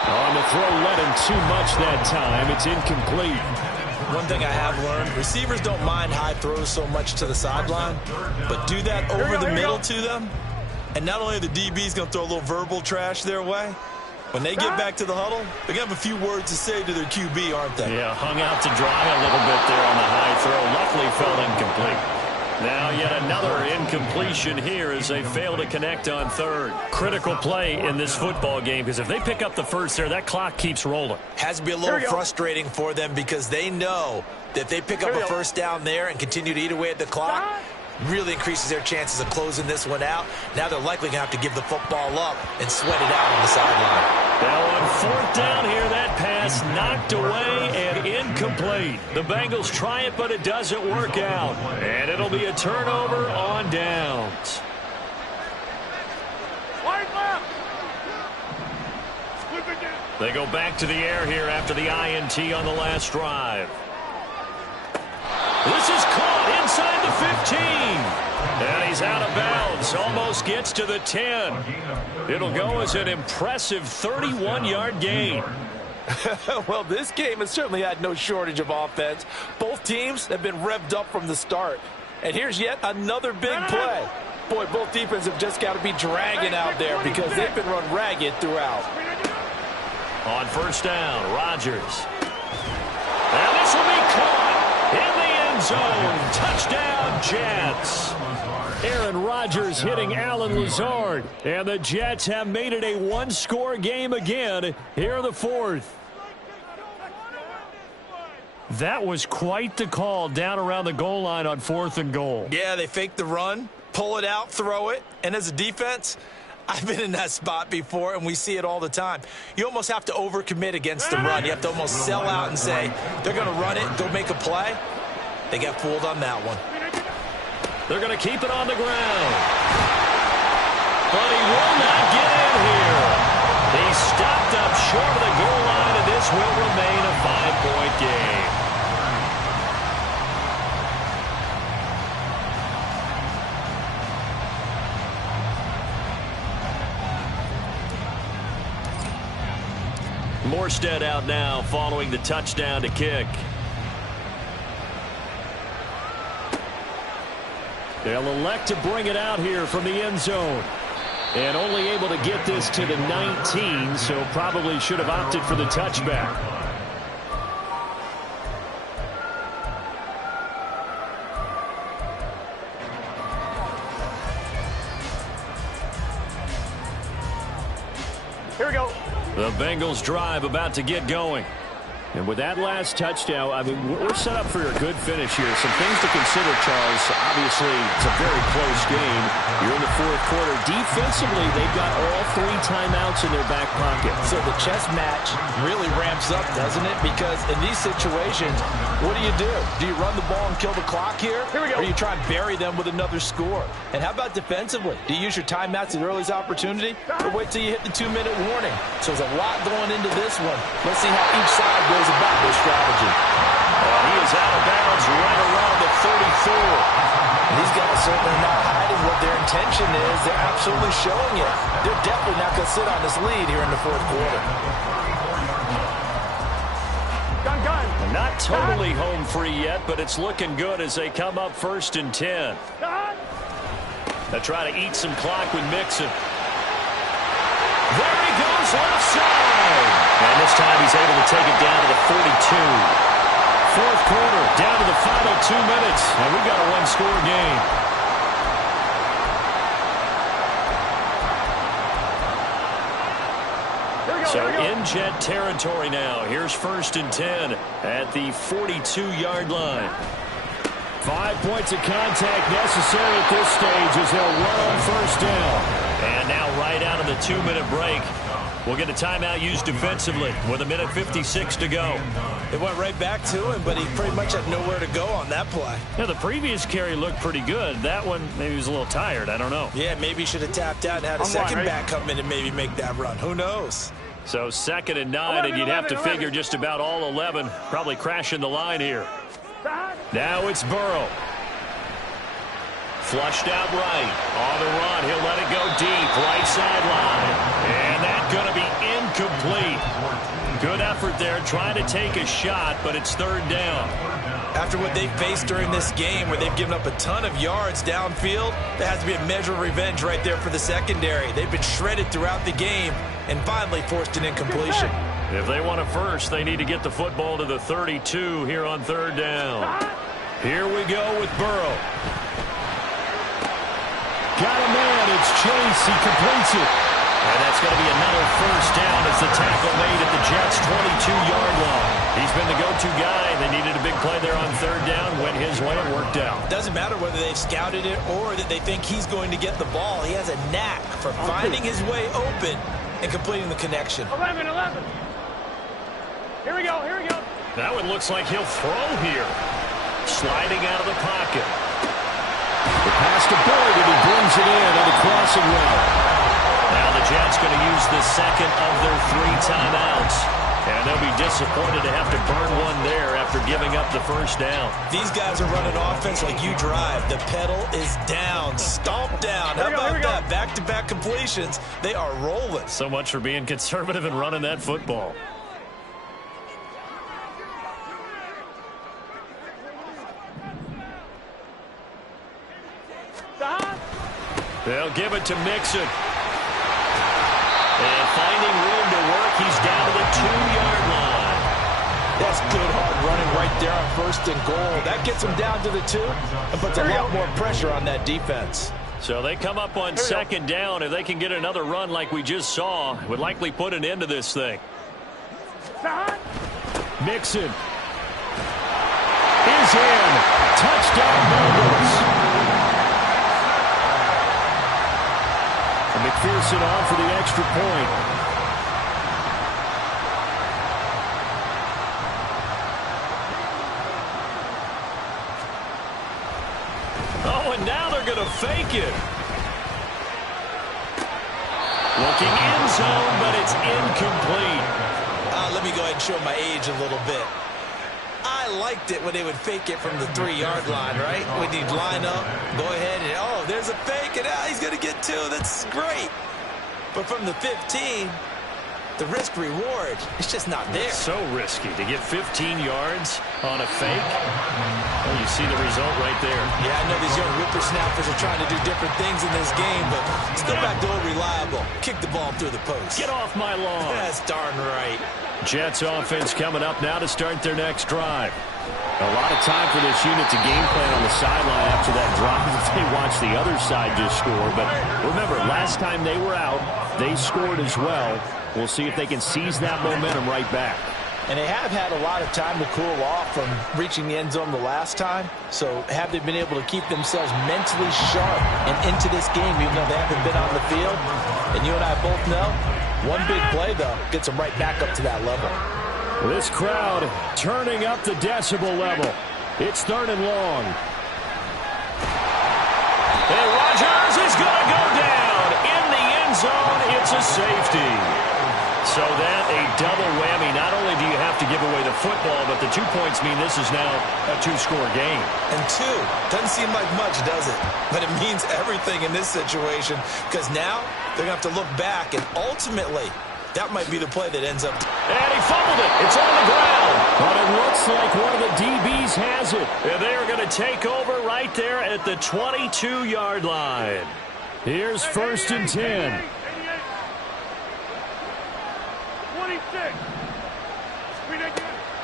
On the throw, let him too much that time. It's incomplete. One thing I have learned, receivers don't mind high throws so much to the sideline, but do that over the middle to them, and not only are the DBs going to throw a little verbal trash their way, when they get back to the huddle, they're going to have a few words to say to their QB, aren't they? Yeah, hung out to dry a little bit there on the high throw. Luckily fell incomplete. Now yet another incompletion here as they fail to connect on 3rd. Critical play in this football game because if they pick up the first there, that clock keeps rolling. Has to be a little frustrating for them because they know that if they pick up a first down there and continue to eat away at the clock, really increases their chances of closing this one out. Now they're likely going to have to give the football up and sweat it out on the sideline. Now on 4th down here, that pass knocked away and incomplete. The Bengals try it, but it doesn't work out. And it'll be a turnover on downs. They go back to the air here after the INT on the last drive. This is caught inside the 15. And he's out of bounds. Almost gets to the 10. It'll go as an impressive 31-yard gain. Well, this game has certainly had no shortage of offense. Both teams have been revved up from the start. And here's yet another big play. Boy, both defenses have just got to be dragging out there because they've been run ragged throughout. On 1st down, Rodgers. And this will be caught in the end zone. Touchdown, Jets. Aaron Rodgers hitting Alan Lazard. And the Jets have made it a one-score game again here in the 4th. That was quite the call down around the goal line on 4th and goal. Yeah, they fake the run, pull it out, throw it. And as a defense, I've been in that spot before, and we see it all the time. You almost have to overcommit against the run. You have to almost sell out and say, they're going to run it, go make a play. They got fooled on that one. They're going to keep it on the ground. But he will not get in here. He stopped up short of the goal line, and this will remain a 5-point game. Morstead out now following the touchdown to kick. They'll elect to bring it out here from the end zone. And only able to get this to the 19, so probably should have opted for the touchback. Here we go. The Bengals drive about to get going. And with that last touchdown, I mean, we're set up for a good finish here. Some things to consider, Charles. Obviously, it's a very close game. You're in the 4th quarter. Defensively, they've got all 3 timeouts in their back pocket. So the chess match really ramps up, doesn't it? Because in these situations, what do? Do you run the ball and kill the clock here? Here we go. Or do you try and bury them with another score? And how about defensively? Do you use your timeouts at the earliest opportunity? Or wait till you hit the 2-minute warning? So there's a lot going into this one. Let's see how each side goes about their strategy. He is out of bounds right around the 34. And these guys certainly are not hiding what their intention is. They're absolutely showing it. They're definitely not going to sit on this lead here in the 4th quarter. Gun. Not totally home free yet, but it's looking good as they come up 1st and 10. They try to eat some clock with Mixon. There he goes left side. And this time he's able to take it down to the 42. 4th quarter, down to the final 2 minutes. And we've got a one-score game. So in Jet territory now. Here's 1st and 10 at the 42-yard line. 5 points of contact necessary at this stage as they'll run on 1st down. And now right out of the 2-minute break, we'll get a timeout used defensively with 1:56 to go. It went right back to him, but he pretty much had nowhere to go on that play. Yeah, the previous carry looked pretty good. That one, maybe he was a little tired. I don't know. Yeah, maybe he should have tapped out and had a second back come in and maybe make that run. Who knows? So 2nd and 9, and you'd have to figure just about all 11 probably crashing the line here. Now it's Burrow. Flushed out right. On the run. He'll let it go deep. Right sideline. And that's going to be incomplete. Good effort there trying to take a shot, but it's 3rd down. After what they faced during this game where they've given up a ton of yards downfield, there has to be a measure of revenge right there for the secondary. They've been shredded throughout the game and finally forced an incompletion. If they want a first, they need to get the football to the 32 here on 3rd down. Here we go with Burrow. Got a man. It's Chase. He completes it. And that's going to be another 1st down as the tackle made at the Jets' 22-yard line. He's been the go-to guy. They needed a big play there on 3rd down. Went his way and worked out. Doesn't matter whether they've scouted it or that they think he's going to get the ball. He has a knack for finding his way open and completing the connection. 11. Here we go. That one looks like he'll throw here. Sliding out of the pocket. The pass to Boyd, and he brings it in on the crossing route. Now the Jets going to use the 2nd of their 3 timeouts. And they'll be disappointed to have to burn one there after giving up the 1st down. These guys are running offense like you drive. The pedal is down. Stomp down. How about that? Back-to-back completions. They are rolling. So much for being conservative and running that football. They'll give it to Mixon. And finding room to work, he's down to the 2-yard line. That's good hard running right there on 1st and goal. That gets him down to the 2 and puts a lot more pressure on that defense. So they come up on 2nd down. If they can get another run like we just saw, would likely put an end to this thing. Mixon is in. Touchdown, Bengals. McPherson on for the extra point. Oh, and now they're going to fake it. Looking end zone, but it's incomplete. Let me go ahead and show my age a little bit. I liked it when they would fake it from the 3-yard line, right? When you'd line up, go ahead and, oh, there's a fake, and he's going to get 2. That's great. But from the 15, the risk-reward, it's just not there. It's so risky to get 15 yards on a fake. Well, you see the result right there. Yeah, I know these young whippersnappers are trying to do different things in this game, but still back to old reliable. Kick the ball through the post. Get off my lawn. That's darn right. Jets offense coming up now to start their next drive. A lot of time for this unit to game plan on the sideline after that drive that they watched the other side just score. But remember, last time they were out, they scored as well. We'll see if they can seize that momentum right back. And they have had a lot of time to cool off from reaching the end zone the last time. So have they been able to keep themselves mentally sharp and into this game even though they haven't been on the field? And you and I both know, one big play, though, gets them right back up to that level. This crowd turning up the decibel level. It's 3rd and long. And Rodgers is going to go down. In the end zone, it's a safety. So that a double whammy. Not only do you have to give away the football, but the 2 points mean this is now a 2-score game. And 2 doesn't seem like much, does it? But it means everything in this situation because now they're going to have to look back, and ultimately that might be the play that ends up. And he fumbled it. It's on the ground. But it looks like one of the DBs has it. And they are going to take over right there at the 22-yard line. Here's 1st and 10. 26.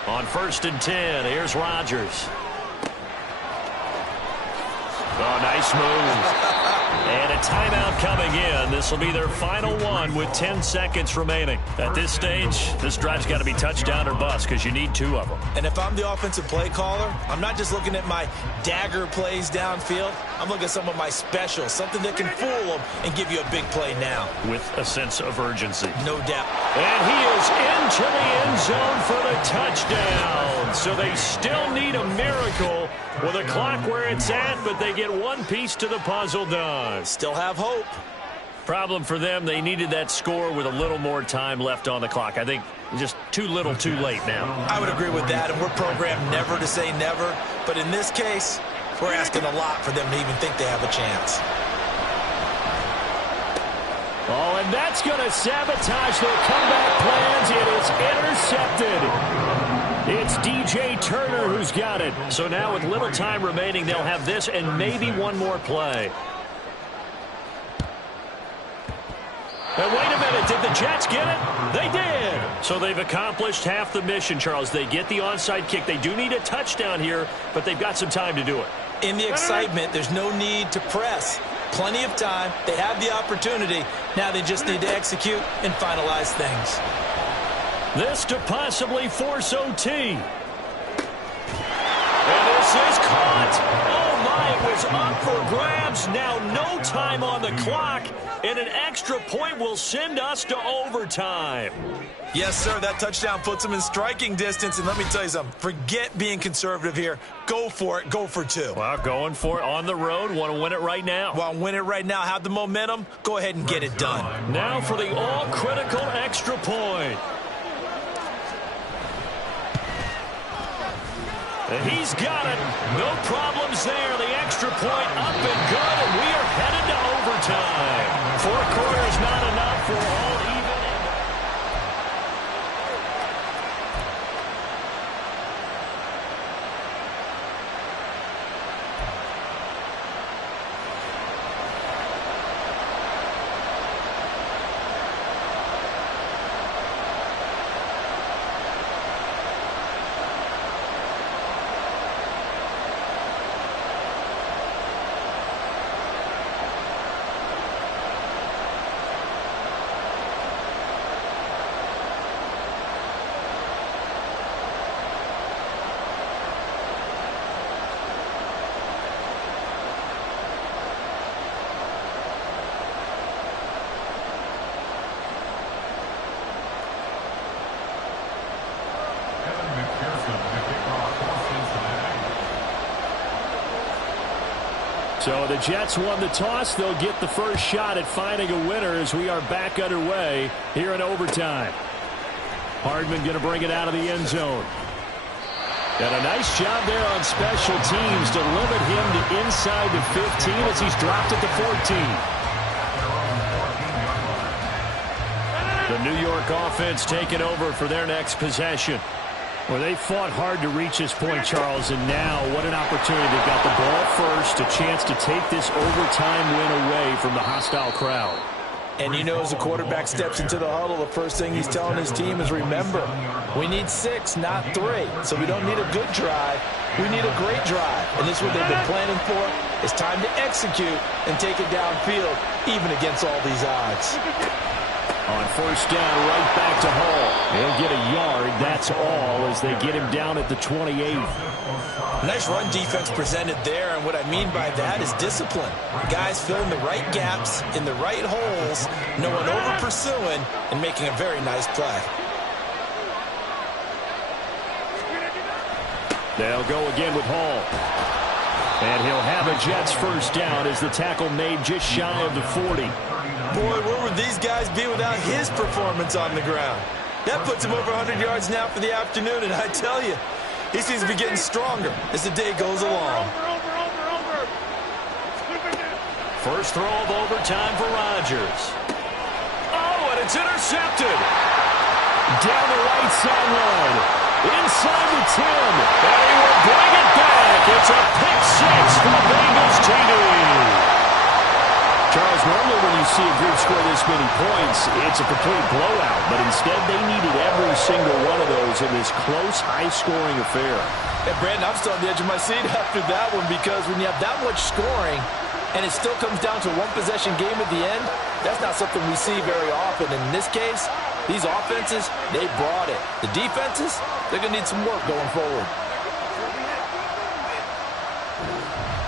On 1st and 10, here's Rodgers. Oh, nice move. And timeout coming in. This will be their final one with 10 seconds remaining. At this stage, this drive's got to be touchdown or bust because you need 2 of them. And if I'm the offensive play caller, I'm not just looking at my dagger plays downfield. I'm looking at some of my specials, something that can fool them and give you a big play now. With a sense of urgency. No doubt. And he is into the end zone for the touchdown. So they still need a miracle with a clock where it's at, but they get one piece to the puzzle done. Still have hope. Problem for them, they needed that score with a little more time left on the clock. I think just too little too late now. I would agree with that, and we're programmed never to say never. But in this case, we're asking a lot for them to even think they have a chance. Oh, and that's going to sabotage their comeback plans. It is intercepted. It's DJ Turner who's got it. So now with little time remaining, they'll have this and maybe one more play. And wait a minute, did the Jets get it? They did. So they've accomplished half the mission, Charles. They get the onside kick. They do need a touchdown here, but they've got some time to do it. In the excitement, there's no need to press. Plenty of time. They have the opportunity. Now they just need to execute and finalize things. This to possibly force OT. And this is caught. Oh, my, it was up for grabs. Now no time on the clock, and an extra point will send us to overtime. Yes, sir, that touchdown puts them in striking distance, and let me tell you something. Forget being conservative here. Go for it. Go for 2. Well, going for it on the road. Want to win it right now. Well, win it right now. Have the momentum. Go ahead and get it done. Now for the all-critical extra point. And he's got it. No problems there. The extra point up and good, and we are headed to overtime. 4 quarters not enough for all even. So the Jets won the toss. They'll get the first shot at finding a winner as we are back underway here in overtime. Hardman going to bring it out of the end zone. And a nice job there on special teams to limit him to inside the 15 as he's dropped at the 14. The New York offense taking over for their next possession. Well, they fought hard to reach this point, Charles, and now what an opportunity. They've got the ball first, a chance to take this overtime win away from the hostile crowd. And you know, as the quarterback steps into the huddle, the first thing he's telling his team is, remember, we need 6, not 3. So we don't need a good drive. We need a great drive. And this is what they've been planning for. It's time to execute and take it downfield, even against all these odds. On first down, right back to Hall. They'll get a yard, that's all, as they get him down at the 28. Nice run defense presented there, and what I mean by that is discipline. Guys filling the right gaps in the right holes, no one over-pursuing, and making a very nice play. They'll go again with Hall. And he'll have a Jets first down as the tackle made just shy of the 40. Boy, where would these guys be without his performance on the ground? That puts him over 100 yards now for the afternoon, and I tell you, he seems to be getting stronger as the day goes along. First throw of overtime for Rodgers. Oh, and it's intercepted. Down the right sideline. Inside the 10. And he will bring it back. It's a pick 6 for the Bengals TD. Charles, normally when you see a group score this many points, it's a complete blowout. But instead, they needed every single one of those in this close, high-scoring affair. And Brandon, I'm still on the edge of my seat after that one, because when you have that much scoring, and it still comes down to one-possession game at the end, that's not something we see very often. In this case, these offenses, they brought it. The defenses, they're going to need some work going forward.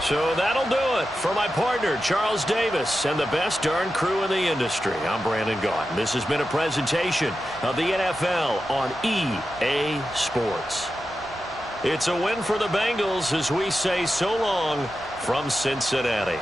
So that'll do it for my partner, Charles Davis, and the best darn crew in the industry. I'm Brandon Gaudin. This has been a presentation of the NFL on EA Sports. It's a win for the Bengals as we say so long from Cincinnati.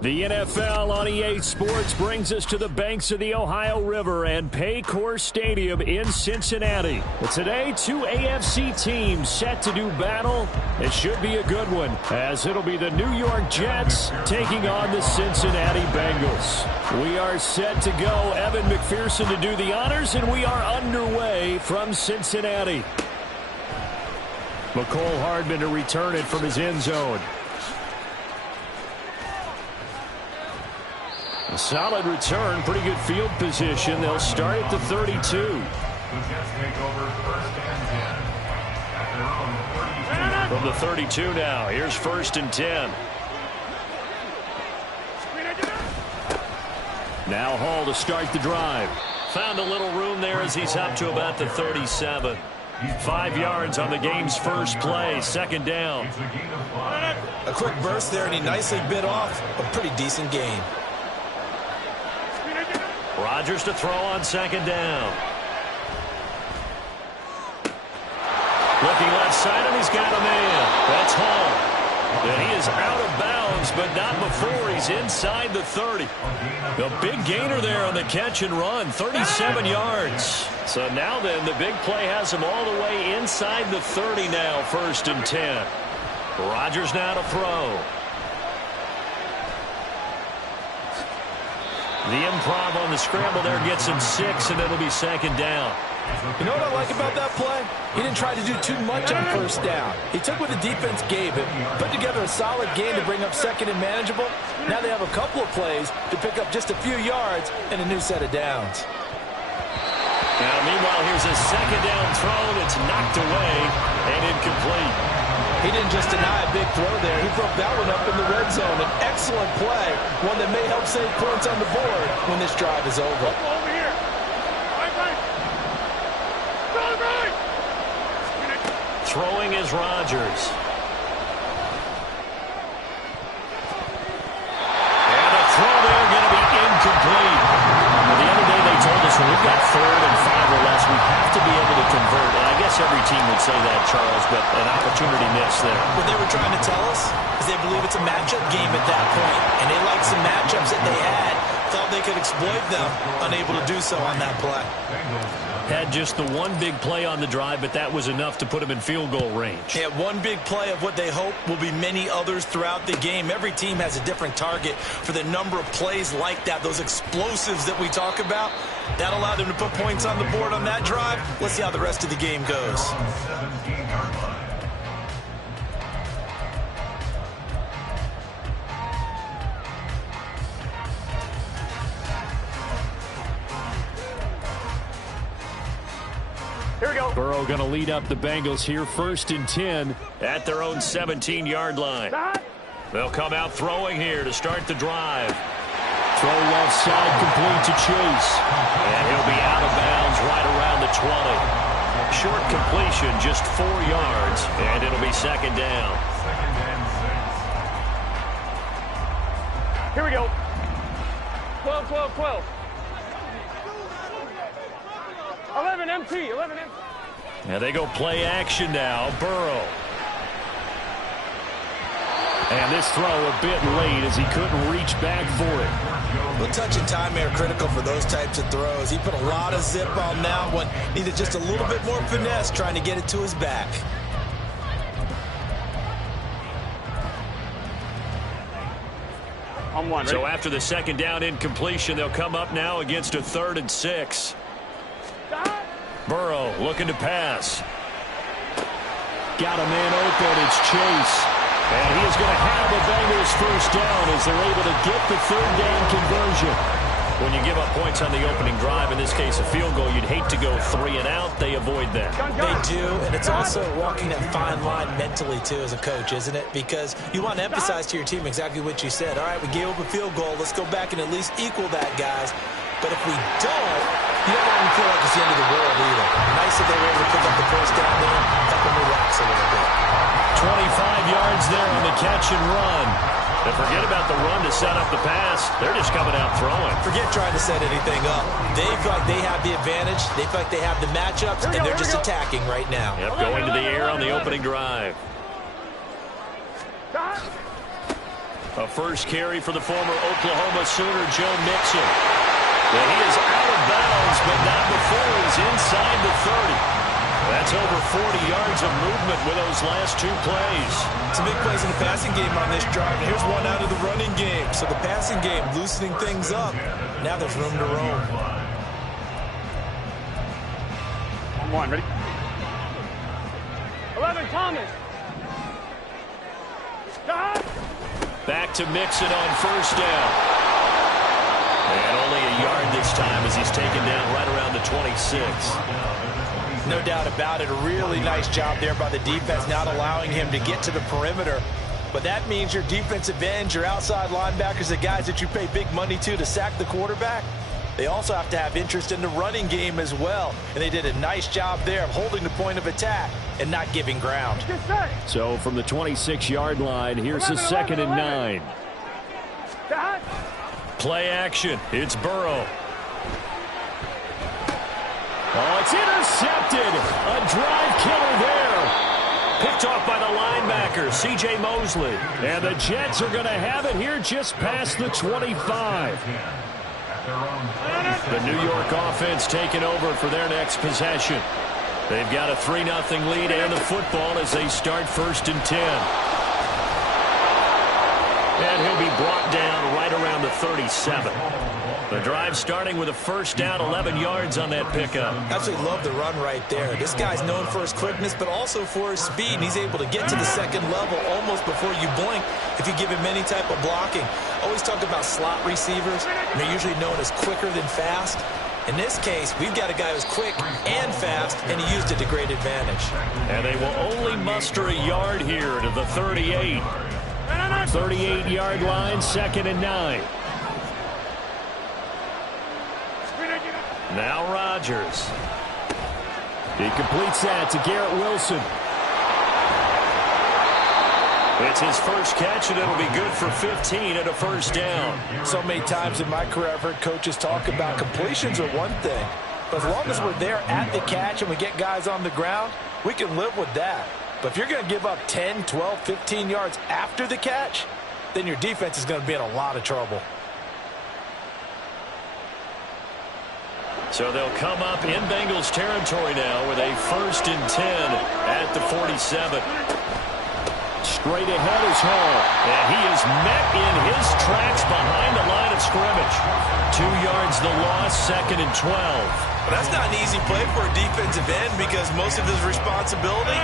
The NFL on EA Sports brings us to the banks of the Ohio River and Paycor Stadium in Cincinnati. But today, two AFC teams set to do battle. It should be a good one, as it'll be the New York Jets taking on the Cincinnati Bengals. We are set to go. Evan McPherson to do the honors, and we are underway from Cincinnati. McCole Hardman to return it from his end zone. A solid return, pretty good field position. They'll start at the 32. The Jets take over first and 10. From the 32 now, here's first and 10. Now Hall to start the drive. Found a little room there as he's up to about the 37. 5 yards on the game's first play, second down. A quick burst there, and he nicely bit off a pretty decent gain. Rodgers to throw on second down. Looking left side, and he's got a man. That's Hall. And he is out of bounds, but not before he's inside the 30. A big gainer there on the catch and run, 37 yards. So now then, the big play has him all the way inside the 30 now, 1st and 10. Rodgers now to throw. The improv on the scramble there gets him 6, and it'll be second down. You know what I like about that play? He didn't try to do too much on first down. He took what the defense gave him, put together a solid game to bring up second and manageable. Now they have a couple of plays to pick up just a few yards and a new set of downs. Now, meanwhile, here's a second down throw that's knocked away and incomplete. He didn't just deny a big throw there. He broke that one up in the red zone. An excellent play, one that may help save points on the board when this drive is over. Over here. Right. Throwing is Rodgers. And a throw there going to be incomplete. The other day they told us when we've got 3rd and 5 or less, we have to be able to convert. And I guess every team would say that, Charles, but an opportunity missed there. What they were trying to tell us is they believe it's a matchup game at that point, and they liked some matchups that they had, thought they could exploit them, unable to do so on that play. Had just the one big play on the drive, but that was enough to put him in field goal range. Yeah, one big play of what they hope will be many others throughout the game. Every team has a different target for the number of plays like that, those explosives that we talk about. That allowed them to put points on the board on that drive. Let's see how the rest of the game goes. Here we go. Burrow going to lead up the Bengals here, 1st and 10 at their own 17-yard line. They'll come out throwing here to start the drive. Throw left side, complete to Chase. And he'll be out of bounds right around the 20. Short completion, just 4 yards, and it'll be second down. Here we go. 12. 11 MT. Now they go play action now. Burrow. And this throw a bit late as he couldn't reach back for it. Well, touch and time are critical for those types of throws. He put a lot of zip on that one. Needed just a little bit more finesse trying to get it to his back. On one. So after the second down incompletion, they'll come up now against a 3rd and 6. Burrow looking to pass. Got a man open. It's Chase. And he is going to have the Bengals first down as they're able to get the 3rd down conversion. When you give up points on the opening drive, in this case a field goal, you'd hate to go 3 and out. They avoid that. They do, and it's also walking that fine line mentally, too, as a coach, isn't it? Because you want to emphasize to your team exactly what you said. All right, we gave up a field goal. Let's go back and at least equal that, guys. But if we don't, you don't want to feel like it's the end of the world either. Nice that they were able to pick up the first down there, help them relax a little bit. 25 yards there on the catch and run. And forget about the run to set up the pass. They're just coming out throwing. Forget trying to set anything up. They feel like they have the advantage. They feel like they have the matchups, and they're just attacking right now. Yep, going to the air on the opening drive. A first carry for the former Oklahoma Sooner, Joe Mixon. And he is out of bounds, but not before he's inside the 30. That's over 40 yards of movement with those last 2 plays. Some big plays in the passing game on this drive. Here's one out of the running game. So the passing game loosening things up. Now there's room to roam. On one. Ready? 11 Thomas. Back to Mixon on first down. And only a yard this time as he's taken down right around the 26. No doubt about it. A really nice job there by the defense, not allowing him to get to the perimeter. But that means your defensive ends, your outside linebackers, the guys that you pay big money to sack the quarterback, They also have to have interest in the running game as well. And they did a nice job there of holding the point of attack and not giving ground. So from the 26-yard line, here's a 2nd and 9. Play action. It's Burrow. Oh, it's intercepted. A drive killer there. Picked off by the linebacker, C.J. Mosley. And the Jets are going to have it here just past the 25. The New York offense taking over for their next possession. They've got a 3-0 lead and the football as they start 1st and 10. And he'll be brought down right around the 37. The drive starting with a 1st down, 11 yards on that pickup. Absolutely love the run right there. This guy's known for his quickness, but also for his speed. And he's able to get to the 2nd level almost before you blink if you give him any type of blocking. Always talk about slot receivers. And they're usually known as quicker than fast. In this case, we've got a guy who's quick and fast, and he used it to great advantage. And they will only muster a yard here to the 38. 38-yard line, 2nd and 9. Now Rodgers. He completes that to Garrett Wilson. It's his first catch, and it'll be good for 15 and a 1st down. So many times in my career, I've heard coaches talk about completions are one thing. But as long as we're there at the catch and we get guys on the ground, we can live with that. But if you're going to give up 10, 12, 15 yards after the catch, then your defense is going to be in a lot of trouble. So they'll come up in Bengals territory now with a 1st and 10 at the 47. Straight ahead is Hall, and he is met in his tracks behind the line of scrimmage. 2 yards the loss, 2nd and 12. But that's not an easy play for a defensive end because most of his responsibility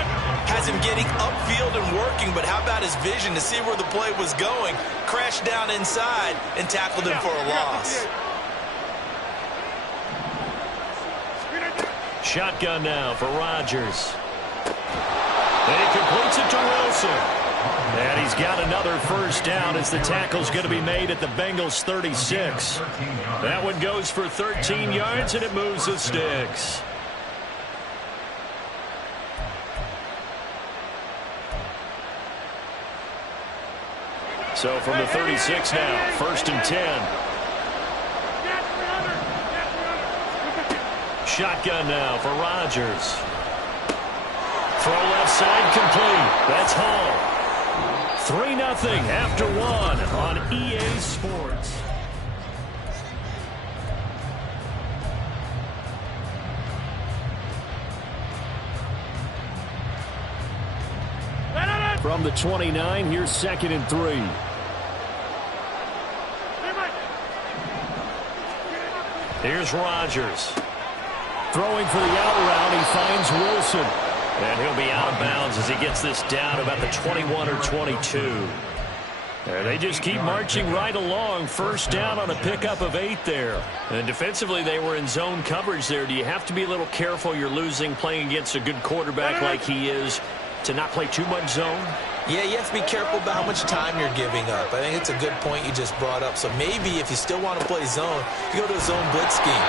has him getting upfield and working. But how about his vision to see where the play was going, crashed down inside, and tackled him for a loss. Shotgun now for Rodgers. And he completes it to Wilson. And he's got another 1st down as the tackle's going to be made at the Bengals 36. That one goes for 13 yards, and it moves the sticks. So from the 36 now, 1st and 10. Shotgun now for Rodgers. Throw left side complete. That's Hall. 3-0 after 1 on EA Sports. From the 29, here's 2nd and 3. Here's Rodgers. Throwing for the out route, he finds Wilson. And he'll be out of bounds as he gets this down about the 21 or 22. And they just keep marching right along. 1st down on a pickup of 8 there. And defensively, they were in zone coverage there. Do you have to be a little careful? You're losing playing against a good quarterback like he is to not play too much zone? Yeah, you have to be careful about how much time you're giving up. I think it's a good point you just brought up. So maybe if you still want to play zone, you go to a zone blitz scheme.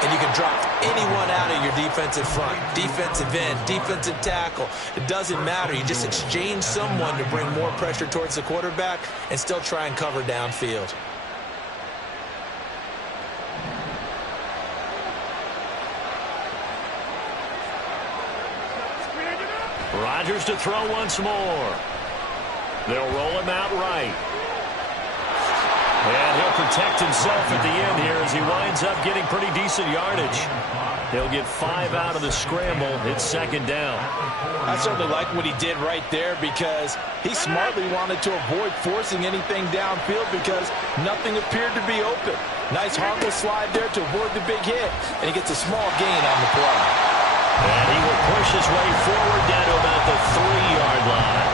And you can drop anyone out of your defensive front, defensive end, defensive tackle. It doesn't matter. You just exchange someone to bring more pressure towards the quarterback and still try and cover downfield. Rodgers to throw once more. They'll roll him out right. And he'll protect himself at the end here as he winds up getting pretty decent yardage. He'll get 5 out of the scramble. It's 2nd down. I certainly like what he did right there because he smartly wanted to avoid forcing anything downfield because nothing appeared to be open. Nice harmless slide there to avoid the big hit, and he gets a small gain on the play. And he will push his way forward down to about the 3-yard line.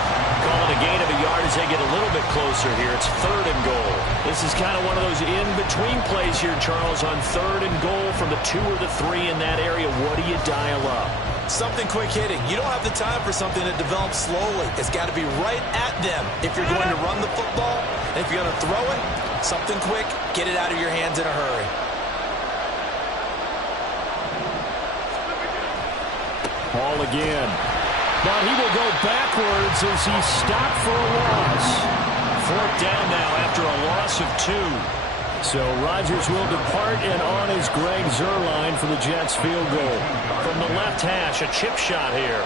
Calling a gain of a yard as they get a little bit closer here. It's 3rd and goal. This is kind of one of those in-between plays here, Charles, on 3rd and goal from the 2 or the 3 in that area. What do you dial up? Something quick hitting. You don't have the time for something that develops slowly. It's got to be right at them if you're going to run the football. And if you're going to throw it, something quick, get it out of your hands in a hurry. Ball again. But he will go backwards as he's stopped for a loss. Fourth down now after a loss of 2. So Rodgers will depart, and on is Greg Zuerlein for the Jets field goal. From the left hash, a chip shot here.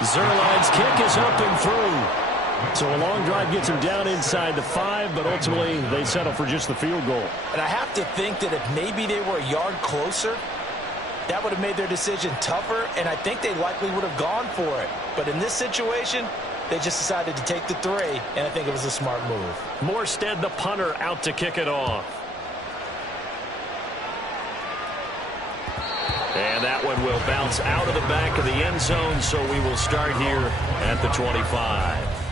Zuerlein's kick is up and through. So a long drive gets him down inside the 5, but ultimately they settle for just the field goal. And I have to think that if maybe they were a yard closer, that would have made their decision tougher, and I think they likely would have gone for it. But in this situation, they just decided to take the 3, and I think it was a smart move. Morstead, the punter, out to kick it off. And that one will bounce out of the back of the end zone, so we will start here at the 25.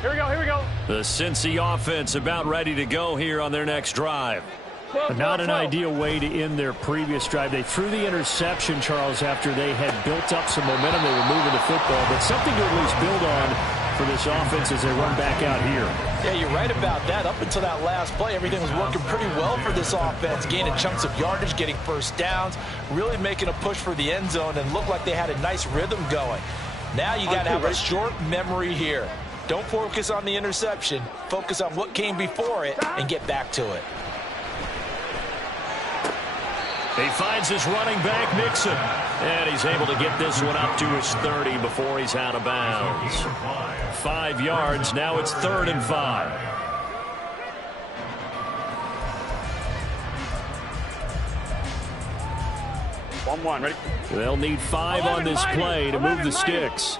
Here we go, here we go. The Cincy offense about ready to go here on their next drive. But not an ideal way to end their previous drive. They threw the interception, Charles, after they had built up some momentum. They were moving the football, but something to at least build on for this offense as they run back out here. Yeah, you're right about that. Up until that last play, everything was working pretty well for this offense, gaining chunks of yardage, getting first downs, really making a push for the end zone, and looked like they had a nice rhythm going. Now you got to have a short memory here. Don't focus on the interception. Focus on what came before it and get back to it. He finds his running back, Mixon. And he's able to get this one up to his 30 before he's out of bounds. 5 yards. Now it's 3rd and 5. One, ready? They'll need 5 on this play to move the sticks.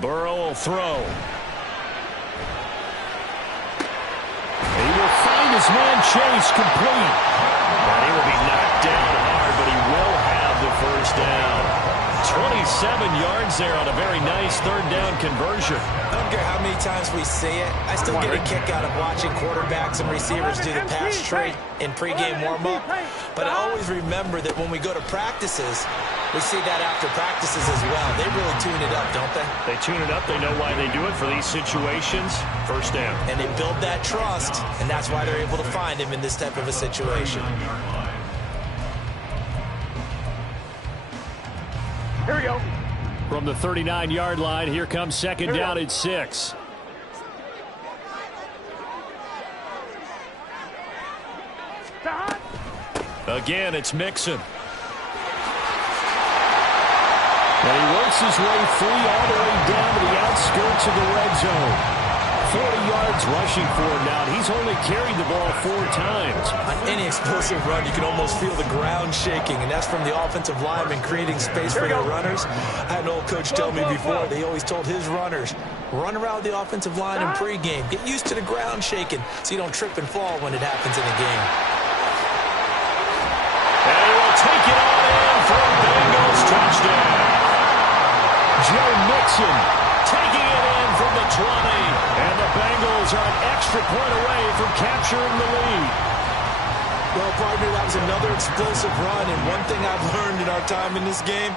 Burrow will throw. He will find his man Chase complete. And he will be knocked down hard, but he will have the first down. 27 yards there on a very nice 3rd down conversion. I don't care how many times we see it. I still get a kick out of watching quarterbacks and receivers do the pass tree in pregame warm-up. But I always remember that when we go to practices, we see that after practices as well. They really tune it up, don't they? They tune it up. They know why they do it for these situations. First down. And they build that trust, and that's why they're able to find him in this type of a situation. Here we go. From the 39-yard line, here comes second down at 6. Again, it's Mixon. And he works his way free all the way down to the outskirts of the red zone. 40 yards rushing for him now. He's only carried the ball 4 times. On any explosive run, you can almost feel the ground shaking, and that's from the offensive lineman creating space for their runners. I had an old coach tell me before, they always told his runners, run around the offensive line in pregame. Get used to the ground shaking so you don't trip and fall when it happens in a game. And he will take it on in for a Bengals touchdown. Joe Mixon taking it in from the 20. And the Bengals are an extra point away from capturing the lead. Well, partner, that was another explosive run, and one thing I've learned in our time in this game,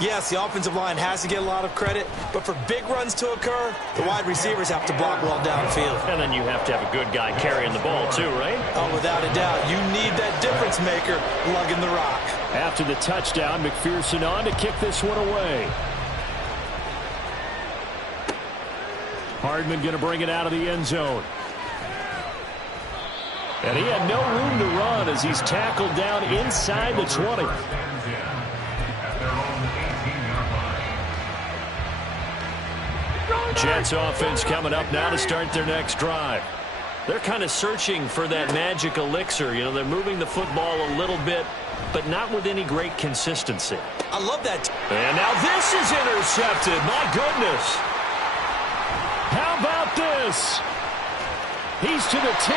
yes, the offensive line has to get a lot of credit, but for big runs to occur, the wide receivers have to block well downfield. And then you have to have a good guy carrying the ball too, right? Oh, without a doubt. You need that difference maker lugging the rock. After the touchdown, McPherson on to kick this one away. Hardman going to bring it out of the end zone. And he had no room to run as he's tackled down inside the 20. Jets offense coming up now to start their next drive. They're kind of searching for that magic elixir. You know, they're moving the football a little bit, but not with any great consistency. I love that. And now this is intercepted. My goodness. How about this? He's to the 10.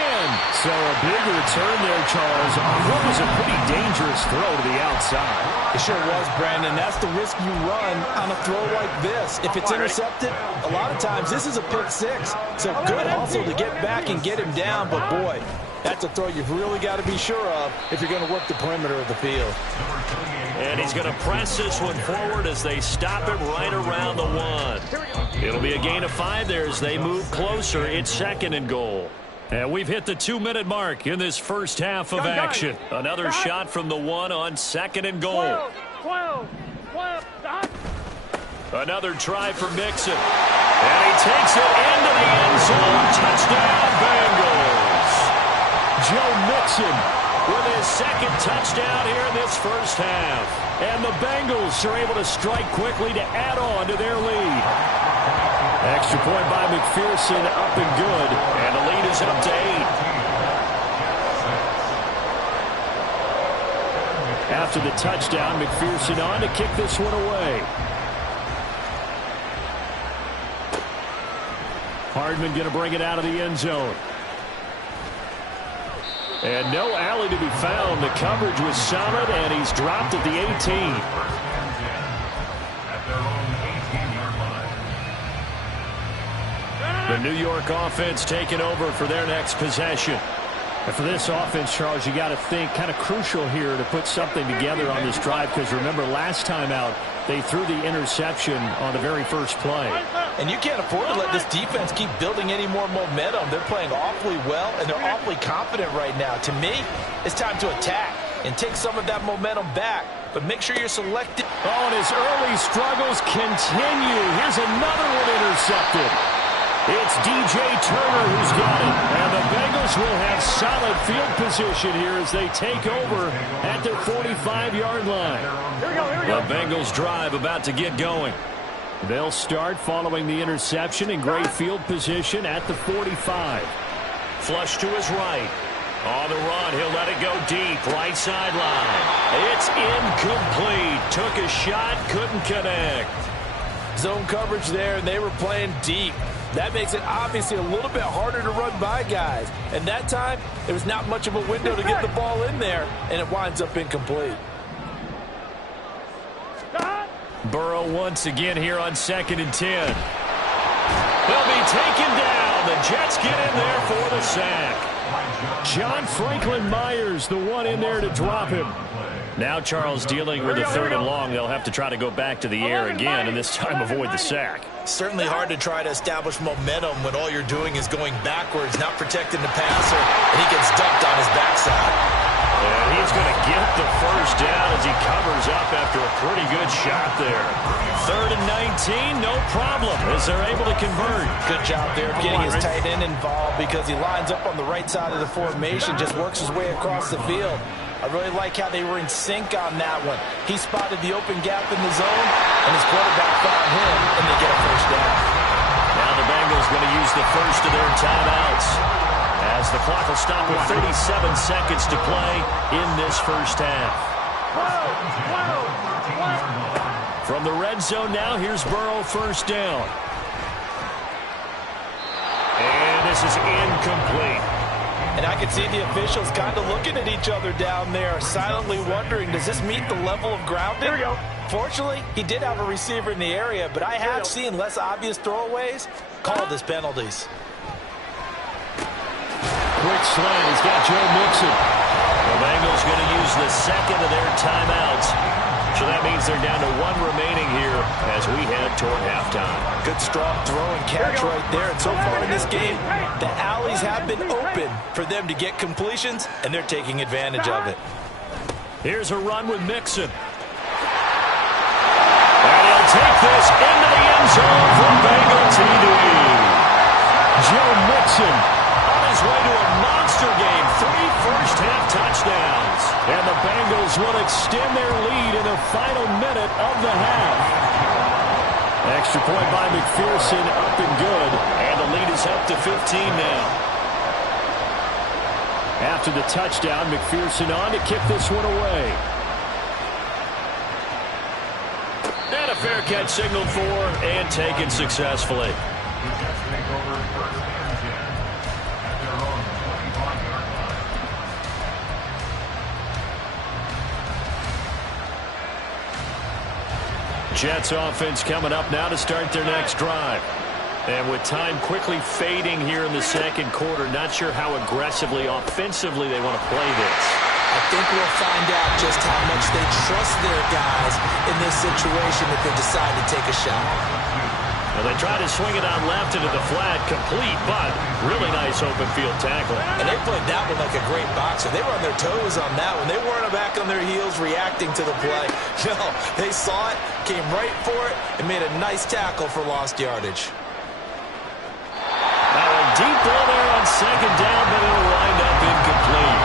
So a big return there, Charles. What was a pretty dangerous throw to the outside. It sure was, Brandon. That's the risk you run on a throw like this. If it's intercepted, a lot of times this is a pick 6. So good hustle to get back and get him down. But, boy, That's a throw you've really got to be sure of if you're going to work the perimeter of the field. And he's going to press this one forward as they stop him right around the 1. It'll be a gain of 5 there as they move closer. It's 2nd and goal. And we've hit the 2-minute mark in this first half of action. Another shot from the 1 on 2nd and goal. 12. Another try for Mixon. And he takes it into the end zone. Touchdown, Bengals. Joe Mixon with his 2nd touchdown here in this first half. And the Bengals are able to strike quickly to add on to their lead. Extra point by McPherson, up and good. And the lead is up to 8. After the touchdown, McPherson on to kick this one away. Hardman going to bring it out of the end zone. And no alley to be found. The coverage was solid, and he's dropped at the 18. The New York offense taking over for their next possession. And for this offense, Charles, you got to think kind of crucial here to put something together on this drive, because remember last time out they threw the interception on the very first play. And you can't afford to let this defense keep building any more momentum. They're playing awfully well, and they're awfully confident right now. To me, it's time to attack and take some of that momentum back, but make sure you're selective. Oh, and his early struggles continue. Here's another one intercepted. It's DJ Turner who's got it. And the Bengals will have solid field position here as they take over at their 45-yard line. Here we go. The Bengals drive about to get going. They'll start following the interception in great field position at the 45. Flush to his right. On the run, he'll let it go deep. Right sideline. It's incomplete. Took a shot, couldn't connect. Zone coverage there, and they were playing deep. That makes it obviously a little bit harder to run by guys. And that time, there was not much of a window to get the ball in there, and it winds up incomplete. Burrow once again here on 2nd and 10. They'll be taken down. The Jets get in there for the sack. John Franklin Myers, the one in there to drop him. Now Charles dealing with a 3rd and long. They'll have to try to go back to the air again, and this time avoid the sack. Certainly hard to try to establish momentum when all you're doing is going backwards, not protecting the passer, and he gets dumped on his backside. And he's going to get the first down as he covers up after a pretty good shot there. 3rd and 19, no problem, as they're able to convert. Good job there getting his tight end involved, because he lines up on the right side of the formation, just works his way across the field. I really like how they were in sync on that one. He spotted the open gap in the zone, and his quarterback found him, and they get a first down. Now the Bengals going to use the first of their timeouts, as the clock will stop with 37 seconds to play in this first half. From the red zone now, here's Burrow, first down. And this is incomplete. And I can see the officials kind of looking at each other down there, silently wondering, does this meet the level of grounding? Here we go. Fortunately, he did have a receiver in the area, but I have seen less obvious throwaways called as penalties. Quick slant. He's got Joe Mixon. The Bengals going to use the 2nd of their timeouts. So that means they're down to 1 remaining here as we head toward halftime. Good strong throw and catch right there. And so far in this game, the alleys have been open for them to get completions, and they're taking advantage of it. Here's a run with Mixon. And he'll take this into the end zone for Bengal TD. Joe Mixon on his way to a monster game. 3 first-half touchdowns. And the Bengals will extend their lead in the final minute of the half. Extra point by McPherson, up and good. And the lead is up to 15 now. After the touchdown, McPherson on to kick this one away. And a fair catch signaled for and taken successfully. Jets offense coming up now to start their next drive. And with time quickly fading here in the second quarter, not sure how aggressively, offensively they want to play this. I think we'll find out just how much they trust their guys in this situation if they decide to take a shot. Well, they try to swing it on left into the flat, complete, but really nice open field tackle. And they played that one like a great boxer. They were on their toes on that one. They weren't back on their heels reacting to the play. No, they saw it, came right for it, and made a nice tackle for lost yardage. Now a deep ball there on second down, but it'll wind up incomplete.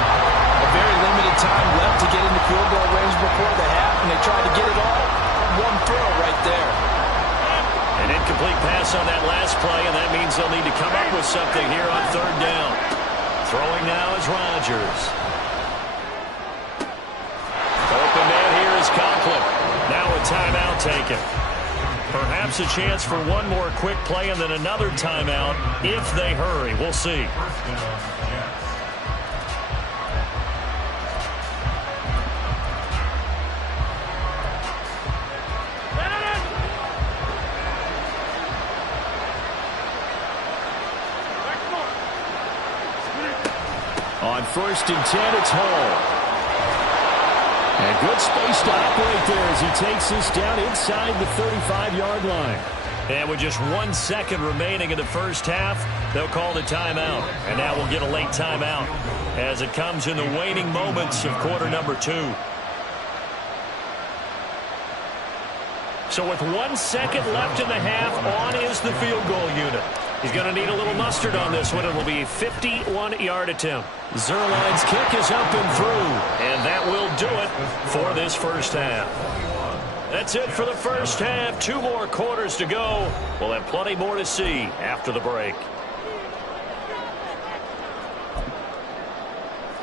A very limited time left to get into field goal range before the half, and they tried to get it all on one throw right there. An incomplete pass on that last play, and that means they'll need to come up with something here on third down. Throwing now is Rodgers. Open man here is Conklin. Now a timeout taken. Perhaps a chance for one more quick play and then another timeout if they hurry. We'll see. On 1st and 10, it's Hall. And good space to operate there as he takes this down inside the 35-yard line. And with just 1 second remaining in the first half, they'll call the timeout. And now we'll get a late timeout as it comes in the waning moments of quarter number 2. So with 1 second left in the half, on is the field goal unit. He's going to need a little mustard on this one. It will be a 51-yard attempt. Zerline's kick is up and through, and that will do it for this first half. That's it for the first half. 2 more quarters to go. We'll have plenty more to see after the break.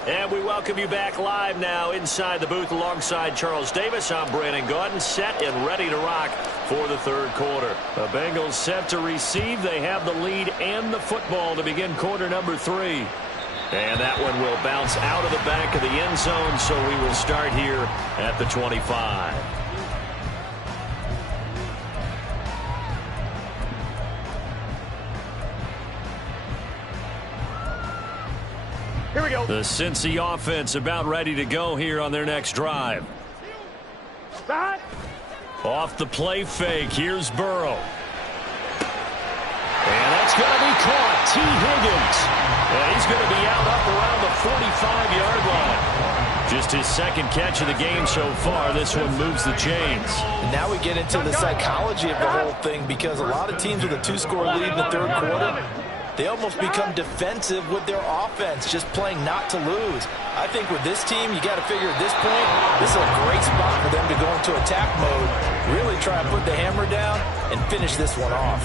And we welcome you back live now inside the booth alongside Charles Davis. I'm Brandon Gaudin, set and ready to rock for the third quarter. The Bengals set to receive. They have the lead and the football to begin quarter number 3. And that one will bounce out of the back of the end zone, so we will start here at the 25. Here we go. The Cincy offense about ready to go here on their next drive. Back. Off the play fake, here's Burrow. And that's going to be caught. T. Higgins. And he's going to be out up around the 45-yard line. Just his second catch of the game so far. This one moves the chains. And now we get into the psychology of the whole thing, because a lot of teams with a 2-score lead in the third quarter, they almost become defensive with their offense, just playing not to lose. I think with this team, you got to figure at this point, this is a great spot for them to go into attack mode, really try and put the hammer down and finish this one off.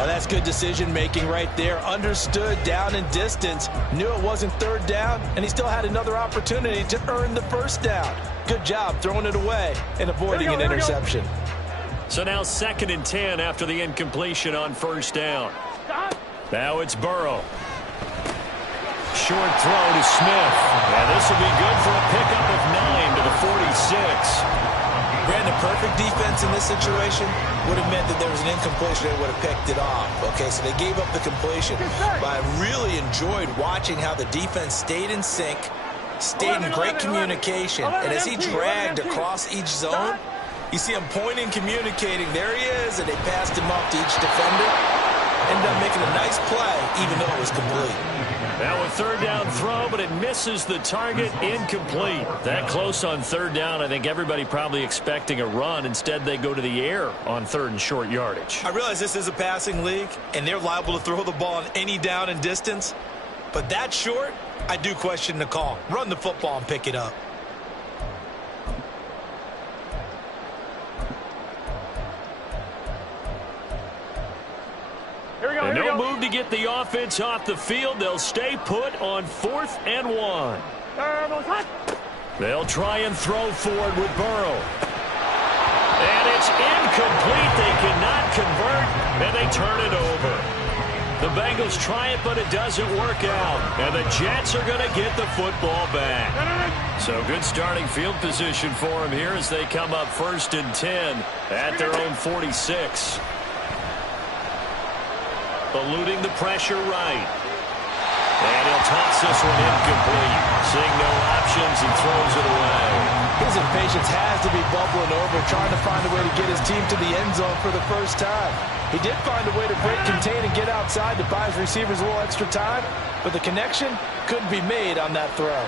Oh, that's good decision-making right there. Understood down and distance. Knew it wasn't third down, and he still had another opportunity to earn the first down. Good job throwing it away and avoiding an interception. So now 2nd and 10 after the incompletion on first down. Now it's Burrow. Short throw to Smith. And this will be good for a pickup of 9 to the 46. Brandon, perfect defense in this situation would have meant that there was an incompletion. They would have picked it off. Okay, so they gave up the completion. But I really enjoyed watching how the defense stayed in sync, stayed in great communication. And as he dragged across each zone, you see him pointing, communicating. There he is, and they passed him up to each defender. Ended up making a nice play, even though it was complete. Now a third down throw, but it misses the target, incomplete. That close on third down, I think everybody probably expecting a run. Instead, they go to the air on 3rd and short yardage. I realize this is a passing league, and they're liable to throw the ball on any down and distance. But that short, I do question the call. Run the football and pick it up. And no move to get the offense off the field. They'll stay put on 4th and 1. They'll try and throw forward with Burrow. And it's incomplete. They cannot convert, and they turn it over. The Bengals try it, but it doesn't work out. And the Jets are going to get the football back. So good starting field position for them here as they come up 1st and 10 at their own 46. eluding the pressure right. And he'll toss this one incomplete. Seeing no options, he throws it away. His impatience has to be bubbling over, trying to find a way to get his team to the end zone for the first time. He did find a way to break, contain, and get outside to buy his receivers a little extra time, but the connection couldn't be made on that throw.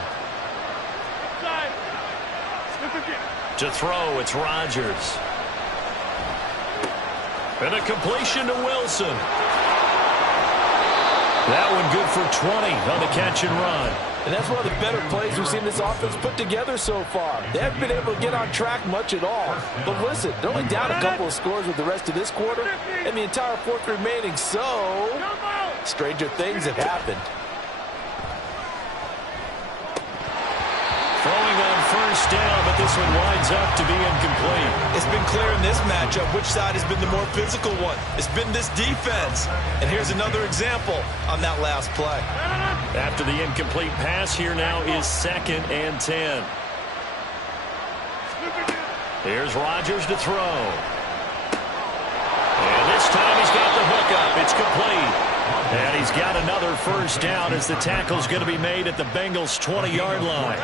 To throw, it's Rodgers. And a completion to Wilson. That one good for 20 on the catch and run. And that's one of the better plays we've seen this offense put together so far. They haven't been able to get on track much at all. But listen, they're only down a couple of scores with the rest of this quarter and the entire fourth remaining. So, stranger things have happened. Throwing on first down, but this one winds up to be incomplete. It's been clear in this matchup which side has been the more physical one. It's been this defense. And here's another example on that last play. After the incomplete pass, here now is 2nd and 10. Here's Rodgers to throw. And this time he's got the hook up. It's complete. And he's got another first down as the tackle's going to be made at the Bengals' 20-yard line.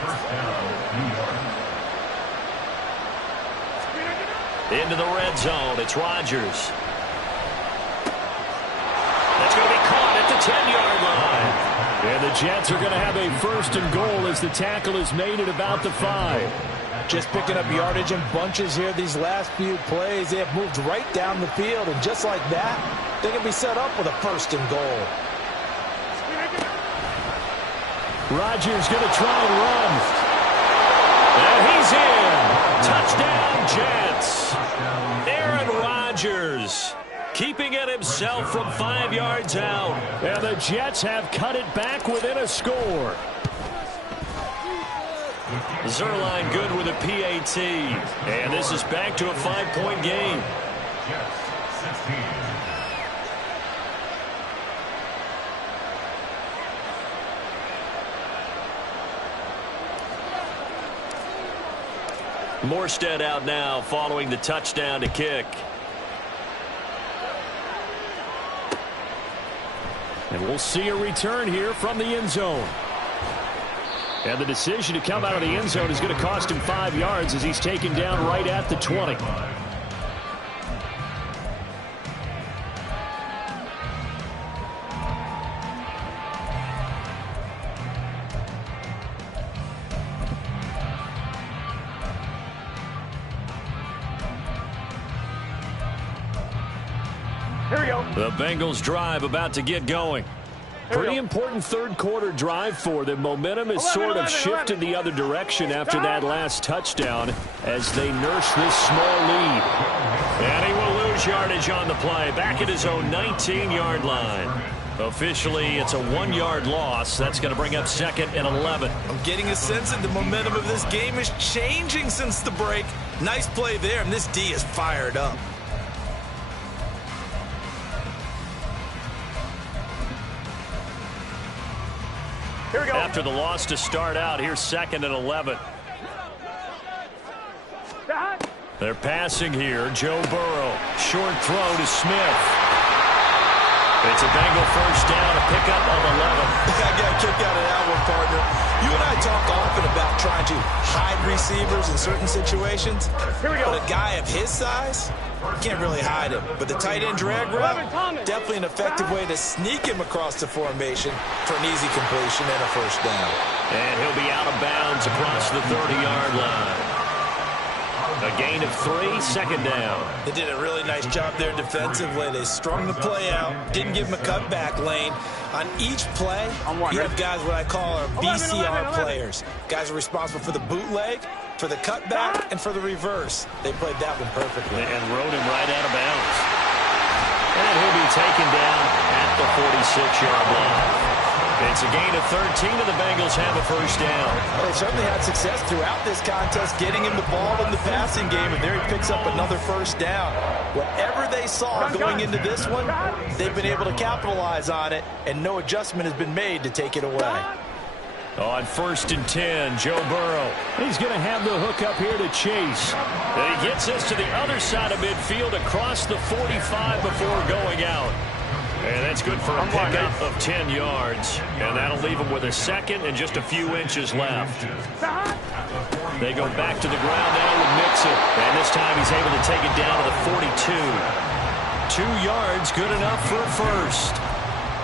First down, New York. Into the red zone, it's Rodgers. That's going to be caught at the 10-yard line. And the Jets are going to have a 1st and goal as the tackle is made at about the 5. Just picking up yardage in bunches here these last few plays. They have moved right down the field, and just like that, they can be set up with a 1st and goal. Rodgers going to try and run. And he's in. Touchdown, Jets. Aaron Rodgers keeping it himself from 5 yards out. And the Jets have cut it back within a score. Zerline good with a PAT. And this is back to a 5-point game. Jets, 16. Morstead out now following the touchdown to kick. And we'll see a return here from the end zone. And the decision to come out of the end zone is going to cost him 5 yards as he's taken down right at the 20. Here we go. The Bengals drive about to get going. Pretty important third quarter drive for them. Momentum has sort of shifted the other direction after that last touchdown as they nurse this small lead. And he will lose yardage on the play. Back at his own 19-yard line. Officially, it's a 1-yard loss. That's going to bring up 2nd and 11. I'm getting a sense that the momentum of this game is changing since the break. Nice play there, and this D is fired up. Here we go. After the loss to start out, here's 2nd and 11. They're passing here. Joe Burrow. Short throw to Smith. It's a Bengal first down, a pickup of 11. I got a kick out of that one, partner. You and I talk often about trying to hide receivers in certain situations. Here we go. But a guy of his size, you can't really hide him. But the tight end drag route, definitely an effective way to sneak him across the formation for an easy completion and a first down. And he'll be out of bounds across the 30-yard line. A gain of 3, 2nd down. They did a really nice job there defensively. They strung the play out, didn't give him a cutback lane. On each play, you have guys what I call our BCR players. Guys are responsible for the bootleg, for the cutback, and for the reverse. They played that one perfectly. And rode him right out of bounds. And he'll be taken down at the 46-yard line. It's a gain of 13, and the Bengals have a first down. Well, they certainly had success throughout this contest getting him the ball in the passing game, and there he picks up another first down. Whatever they saw going into this one, they've been able to capitalize on it, and no adjustment has been made to take it away. On 1st and 10, Joe Burrow. He's going to have the hook up here to Chase. And he gets this to the other side of midfield across the 45 before going out. And that's good for a pickup of 10 yards. And that'll leave him with a second and just a few inches left. They go back to the ground now with Mixon. And this time he's able to take it down to the 42. 2 yards, good enough for a first.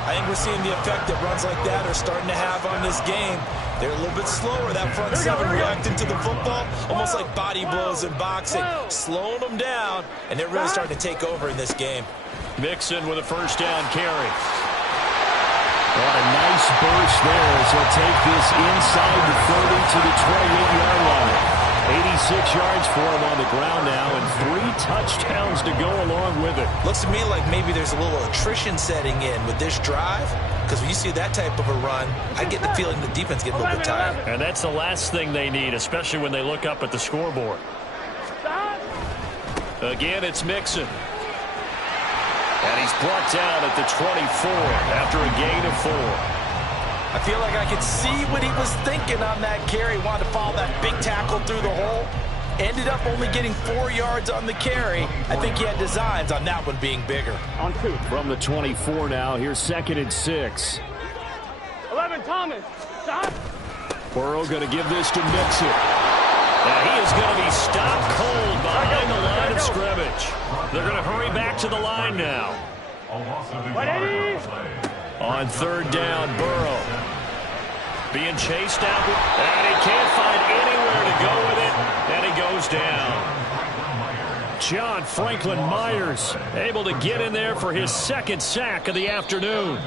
I think we're seeing the effect that runs like that are starting to have on this game. They're a little bit slower, that front seven reacting to the football, almost like body blows in boxing, slowing them down, and they're really starting to take over in this game. Mixon with a first down carry. What a nice burst there as he'll take this inside the 30 to the 28-yard line. 86 yards for him on the ground now, and 3 touchdowns to go along with it. Looks to me like maybe there's a little attrition setting in with this drive, because when you see that type of a run, I get the feeling the defense gets a little bit tired. And that's the last thing they need, especially when they look up at the scoreboard. Again, it's Mixon. And he's brought down at the 24 after a gain of 4. I feel like I could see what he was thinking on that carry. Wanted to follow that big tackle through the hole. Ended up only getting 4 yards on the carry. I think he had designs on that one being bigger. On 2. From the 24 now, here's 2nd and 6. 11, Thomas. Stop. Burrow going to give this to Mixon. Now he is going to be stopped cold behind the line of scrimmage. They're going to hurry back to the line now. On 3rd down, Burrow being chased out, and he can't find anywhere to go with it, and he goes down. John Franklin Myers able to get in there for his 2nd sack of the afternoon.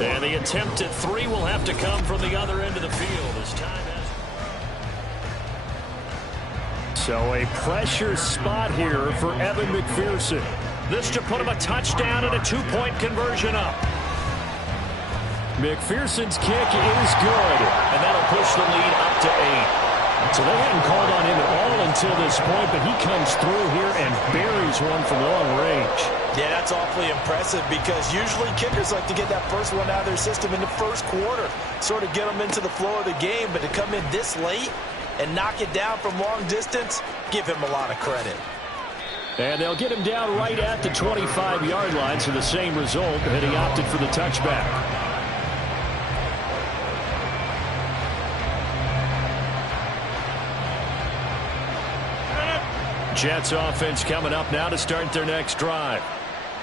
And the attempt at 3 will have to come from the other end of the field as time has. So a pressure spot here for Evan McPherson. This to put him a touchdown and a 2-point conversion up. McPherson's kick is good, and that'll push the lead up to 8. So they hadn't called on him at all until this point, but he comes through here and buries one from long range. Yeah, that's awfully impressive because usually kickers like to get that first one out of their system in the first quarter, sort of get them into the flow of the game, but to come in this late and knock it down from long distance, give him a lot of credit. And they'll get him down right at the 25-yard line, so the same result, and he opted for the touchback. Jets offense coming up now to start their next drive.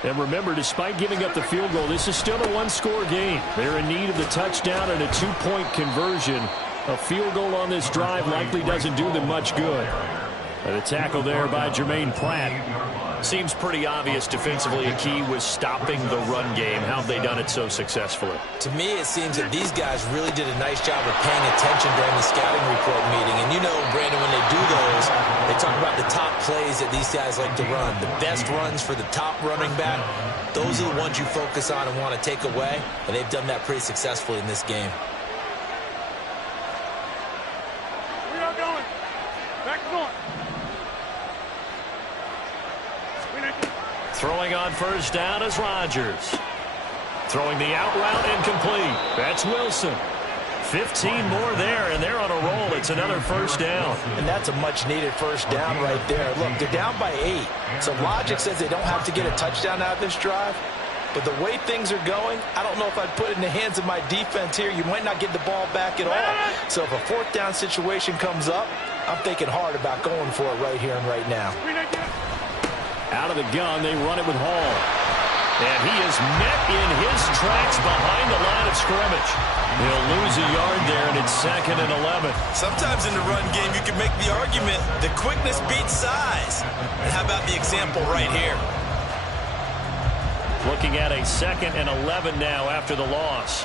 And remember, despite giving up the field goal, this is still a 1-score game. They're in need of the touchdown and a 2-point conversion. A field goal on this drive likely doesn't do them much good. The tackle there by Jermaine Pratt. Seems pretty obvious defensively a key was stopping the run game. How have they done it so successfully? To me, it seems that these guys really did a nice job of paying attention during the scouting report meeting. And you know, Brandon, when they do those, they talk about the top plays that these guys like to run. The best runs for the top running back, those are the ones you focus on and want to take away. And they've done that pretty successfully in this game. We're not going. Back going. Throwing on first down is Rodgers. Throwing the out route incomplete. That's Wilson. 15 more there, and they're on a roll. It's another first down. And that's a much-needed first down right there. Look, they're down by 8. So logic says they don't have to get a touchdown out of this drive. But the way things are going, I don't know if I'd put it in the hands of my defense here. You might not get the ball back at all. So if a 4th down situation comes up, I'm thinking hard about going for it right here and right now. Out of the gun, they run it with Hall. And he is met in his tracks behind the line of scrimmage. He'll lose a yard there, and it's 2nd and 11. Sometimes in the run game, you can make the argument that quickness beats size. And how about the example right here? Looking at a 2nd and 11 now after the loss.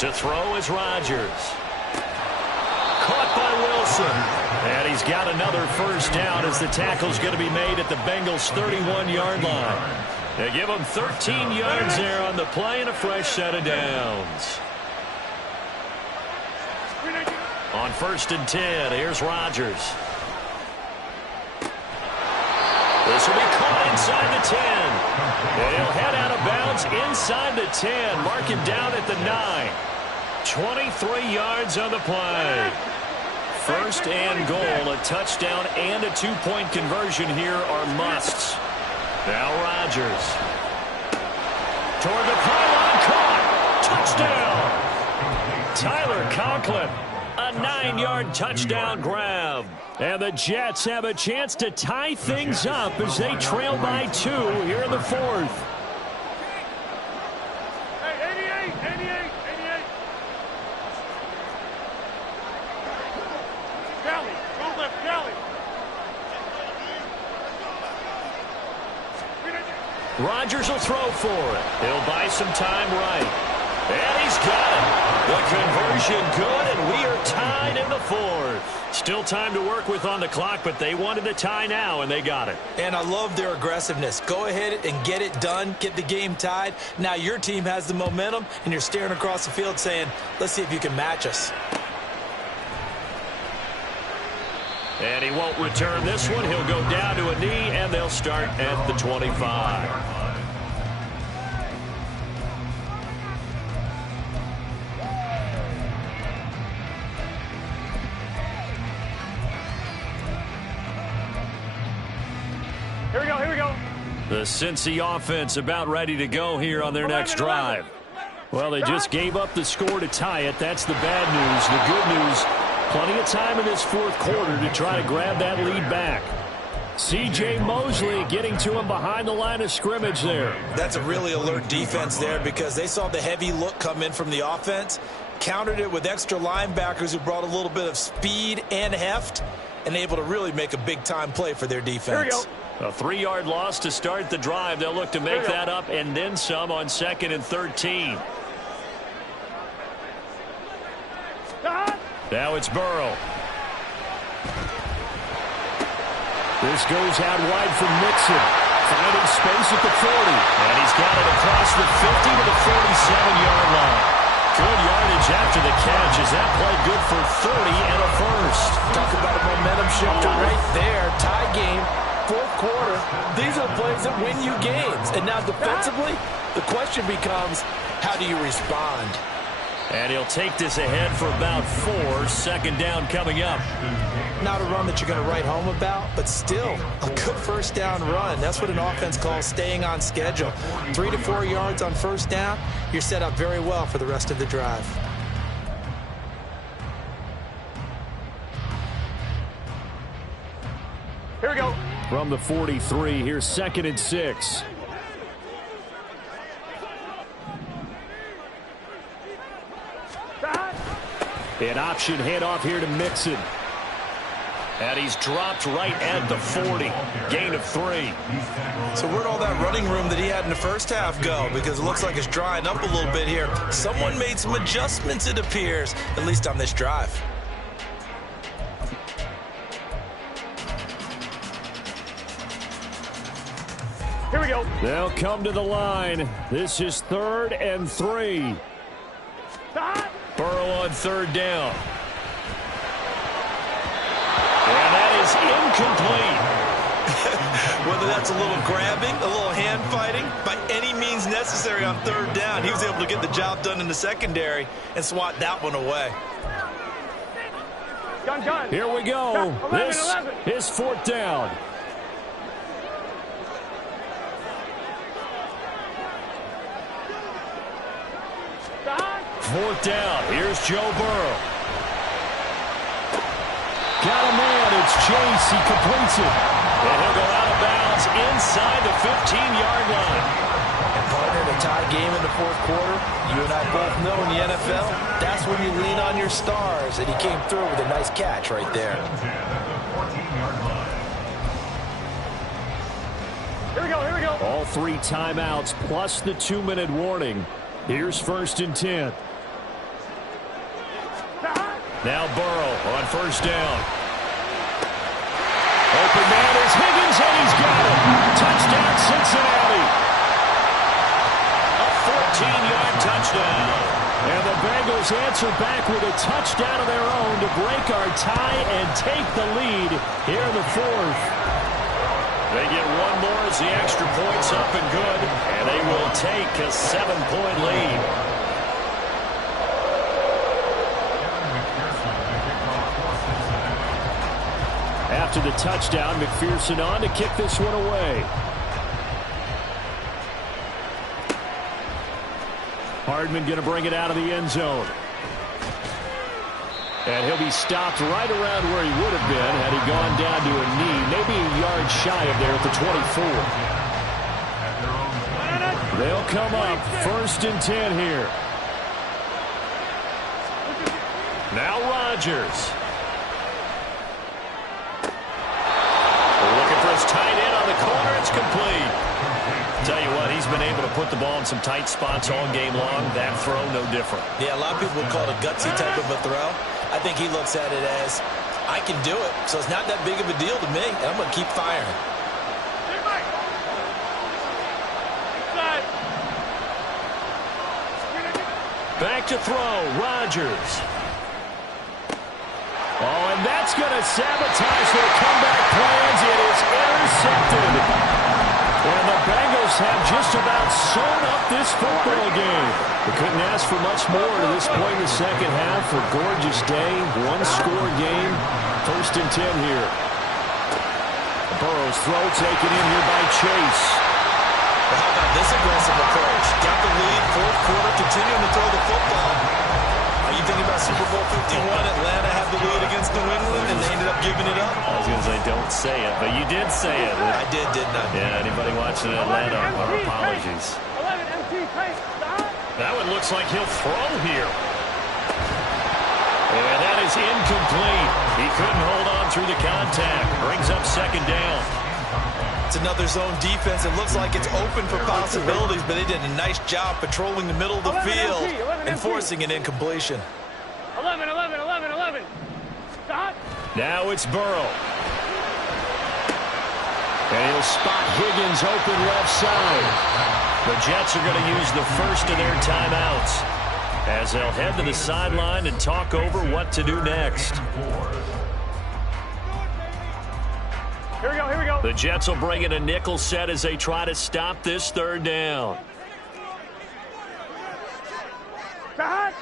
To throw is Rodgers. Caught by Wilson. And he's got another first down as the tackle's going to be made at the Bengals' 31-yard line. They give him 13 yards there on the play and a fresh set of downs. On 1st and 10, here's Rodgers. This will be caught inside the 10. And he'll head out of bounds inside the 10. Mark him down at the 9. 23 yards on the play. First and goal, a touchdown and a two-point conversion here are musts. Now Rodgers. Toward the pylon, caught. Touchdown. Tyler Conklin, a 9-yard touchdown grab. And the Jets have a chance to tie things up as they trail by 2 here in the fourth. Hey, 88. Kelly, go left, Kelly. Rodgers will throw for it. He'll buy some time right. And he's got it. The conversion good, and we are tied in the fourth. Still time to work with on the clock, but they wanted the tie now, and they got it. And I love their aggressiveness. Go ahead and get it done. Get the game tied. Now your team has the momentum, and you're staring across the field saying, let's see if you can match us. And he won't return this one. He'll go down to a knee, and they'll start at the 25. Here we go. The Cincy offense about ready to go here on their next drive. Well, they just gave up the score to tie it. That's the bad news. The good news, plenty of time in this fourth quarter to try to grab that lead back. C.J. Mosley getting to him behind the line of scrimmage there. That's a really alert defense there because they saw the heavy look come in from the offense, countered it with extra linebackers who brought a little bit of speed and heft, and able to really make a big-time play for their defense. Here we go. A 3-yard loss to start the drive. They'll look to make that up and then some on 2nd and 13. Now it's Burrow. This goes out wide from Mixon. Finding space at the 40. And he's got it across the 50 to the 47-yard line. Good yardage after the catch. Is that play good for 30 and a first? Talk about a momentum shifter right there. Tie game. Fourth quarter, these are the plays that win you games. And now defensively, the question becomes, how do you respond? And he'll take this ahead for about 4. 2nd down coming up. Not a run that you're going to write home about, but still a good first down run. That's what an offense calls staying on schedule. 3 to 4 yards on first down, you're set up very well for the rest of the drive. Here we go. From the 43, here's 2nd and 6. An option handoff here to Mixon. And he's dropped right at the 40. Gain of 3. So where'd all that running room that he had in the first half go? Because it looks like it's drying up a little bit here. Someone made some adjustments, it appears, at least on this drive. Here we go. They'll come to the line. This is 3rd and 3. Burrow on 3rd down. And that is incomplete. Whether that's a little grabbing, a little hand fighting, by any means necessary on 3rd down, he was able to get the job done in the secondary and swat that one away. Gun. Here we go. 11. This is 4th down. Fourth down. Here's Joe Burrow. Got a man. It's Chase. He completes it. And he'll go out of bounds inside the 15-yard line. And partner, in a tie game in the fourth quarter, you and I both know in the NFL, that's when you lean on your stars. And he came through with a nice catch right there. Here we go. All 3 timeouts plus the 2-minute warning. Here's 1st and 10. Now Burrow on 1st down. Open man is Higgins, and he's got it. Touchdown, Cincinnati. A 14-yard touchdown. And the Bengals answer back with a touchdown of their own to break our tie and take the lead here in the fourth. They get one more as the extra point's up and good, and they will take a 7-point lead. After the touchdown, McPherson on to kick this one away. Hardman going to bring it out of the end zone. And he'll be stopped right around where he would have been had he gone down to a knee, maybe a yard shy of there at the 24. They'll come up 1st and 10 here. Now Rodgers. Looking for his tight end on the corner. It's complete. Tell you what, he's been able to put the ball in some tight spots all game long. That throw, no different. Yeah, a lot of people would call it a gutsy type of a throw. I think he looks at it as, I can do it, so it's not that big of a deal to me, and I'm going to keep firing. Back to throw, Rodgers. Oh, and that's going to sabotage their comeback plans. It is intercepted. And the Bengals have just about sewn up this football game. They couldn't ask for much more to this point in the second half. A gorgeous day, one-score game. 1st and 10 here. Burrow's throw taken in here by Chase. Well, how about this aggressive approach? Got the lead, 4th quarter, continuing to throw the football. Are you thinking about Super Bowl 51? Atlanta had the lead against New England, and they ended up giving it up. I was going to say, don't say it, but you did say it. I did, didn't I? Yeah, anybody watching Atlanta, our apologies. 11 MT, stop. That one looks like he'll throw here. And that is incomplete. He couldn't hold on through the contact. Brings up 2nd down. It's another zone defense. It looks like it's open for possibilities, but they did a nice job patrolling the middle of the field and forcing an incompletion. 11. Stop. Now it's Burrow. And he'll spot Higgins open left side. The Jets are going to use the first of their timeouts as they'll head to the sideline and talk over what to do next. Here we go. The Jets will bring in a nickel set as they try to stop this 3rd down. Stop.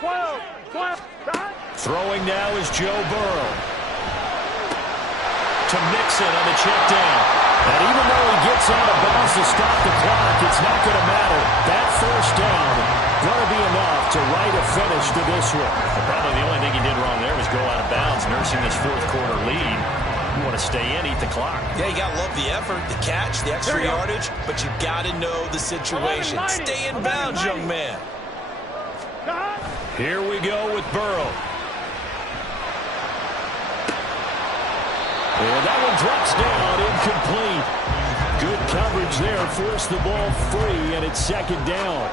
12. Stop. Throwing now is Joe Burrow. To Mixon on the check down. And even though he gets out of bounds to stop the clock, it's not going to matter. That 1st down going to be enough to write a finish to this one. Probably the only thing he did wrong there was go out of bounds, nursing this 4th quarter lead. You want to stay in, eat the clock. Yeah, you got to love the effort, the catch, the extra yardage, but you got to know the situation. Stay in bounds, young man. Here we go with Burrow. And that one drops down, incomplete. Good coverage there, forced the ball free, and it's 2nd down.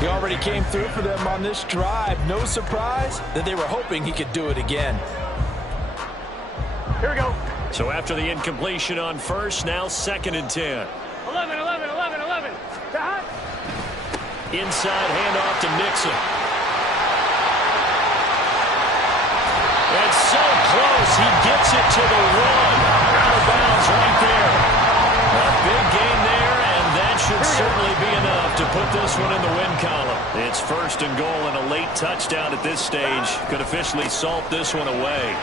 He already came through for them on this drive. No surprise that they were hoping he could do it again. Here we go. So after the incompletion on 1st, now 2nd and 10. 11. Stop. Inside handoff to Mixon. And so close, he gets it to the 1. Out of bounds right there. A big gain there, and that should certainly be enough to put this one in the win column. It's 1st and goal and a late touchdown at this stage. Could officially salt this one away.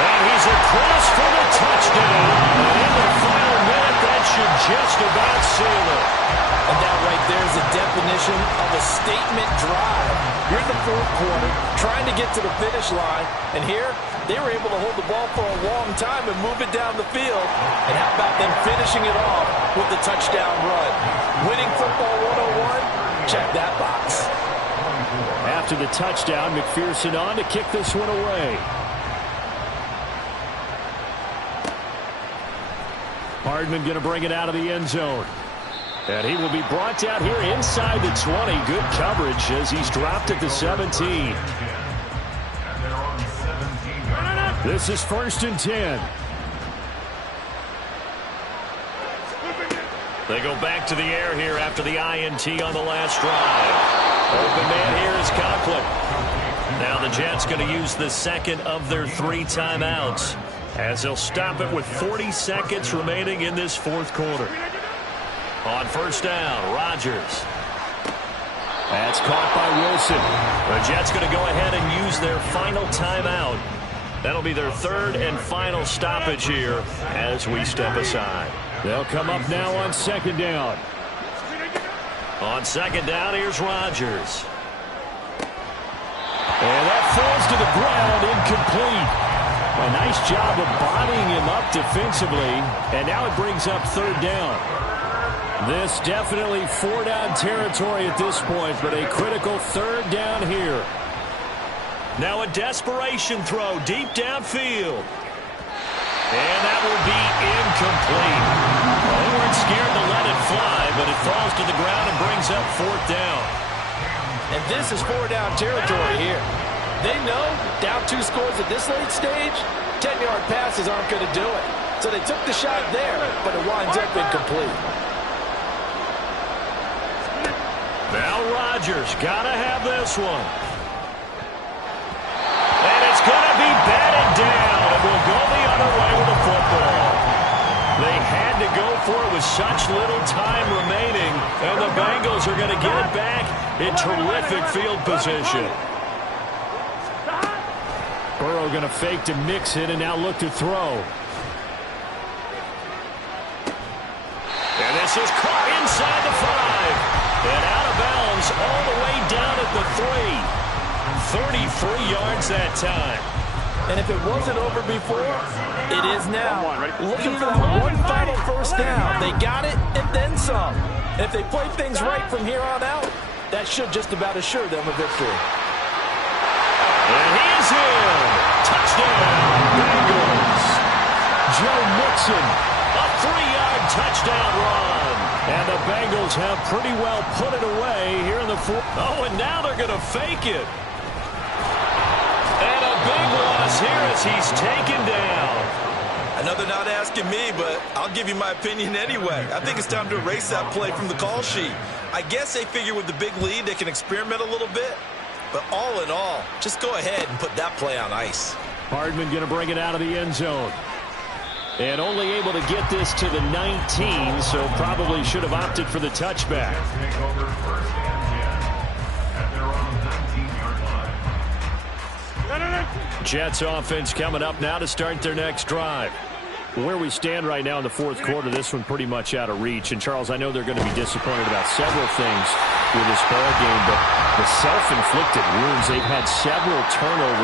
And he's across for the touchdown. And in the final minute, that should just about seal it. And that right there is a definition of a statement drive. You're in the 4th quarter, trying to get to the finish line, and here they were able to hold the ball for a long time and move it down the field. And how about them finishing it off with the touchdown run? Winning football 101? Check that box. After the touchdown, McPherson on to kick this one away. Hardman going to bring it out of the end zone. And he will be brought down here inside the 20. Good coverage as he's dropped at the 17. This is 1st and 10. They go back to the air here after the INT on the last drive. Open man here is Conklin. Now the Jets going to use the second of their 3 timeouts as they'll stop it with 40 seconds remaining in this fourth quarter. On first down, Rodgers. That's caught by Wilson. The Jets going to go ahead and use their final timeout. That'll be their 3rd and final stoppage here as we step aside. They'll come up now on second down. On second down, here's Rodgers. And that falls to the ground, incomplete. A nice job of bodying him up defensively, and now it brings up 3rd down. This definitely 4-down territory at this point, but a critical 3rd down here. Now a desperation throw deep downfield. And that will be incomplete. Well, they weren't scared to let it fly, but it falls to the ground and brings up 4th down. And this is 4-down territory here. They know down 2 scores at this late stage, 10-yard passes aren't going to do it. So they took the shot there, but it winds up incomplete. Now Rodgers got to have this one. And it's going to be batted down, and will go the other way with the football. They had to go for it with such little time remaining, and the Bengals are going to get it back in terrific field position. Burrow going to fake to mix it and now look to throw. And this is caught inside the 5. And out of bounds all the way down at the 3. 33 yards that time. And if it wasn't over before, it is now. Looking for that one final first down. They got it and then some. And if they play things right from here on out, that should just about assure them a victory. And he is in. Touchdown, Bengals. Joe Mixon, a 3-yard touchdown run. And the Bengals have pretty well put it away here in the 4th. Oh, and now they're going to fake it. And a big loss here as he's taken down. I know they're not asking me, but I'll give you my opinion anyway. I think it's time to erase that play from the call sheet. I guess they figure with the big lead they can experiment a little bit. But all in all, just go ahead and put that play on ice. Hardman going to bring it out of the end zone. And only able to get this to the 19, so probably should have opted for the touchback. Jets offense coming up now to start their next drive. Where we stand right now in the 4th quarter, this one pretty much out of reach. And, Charles, I know they're going to be disappointed about several things with this ball game, but the self-inflicted wounds, they've had several turnovers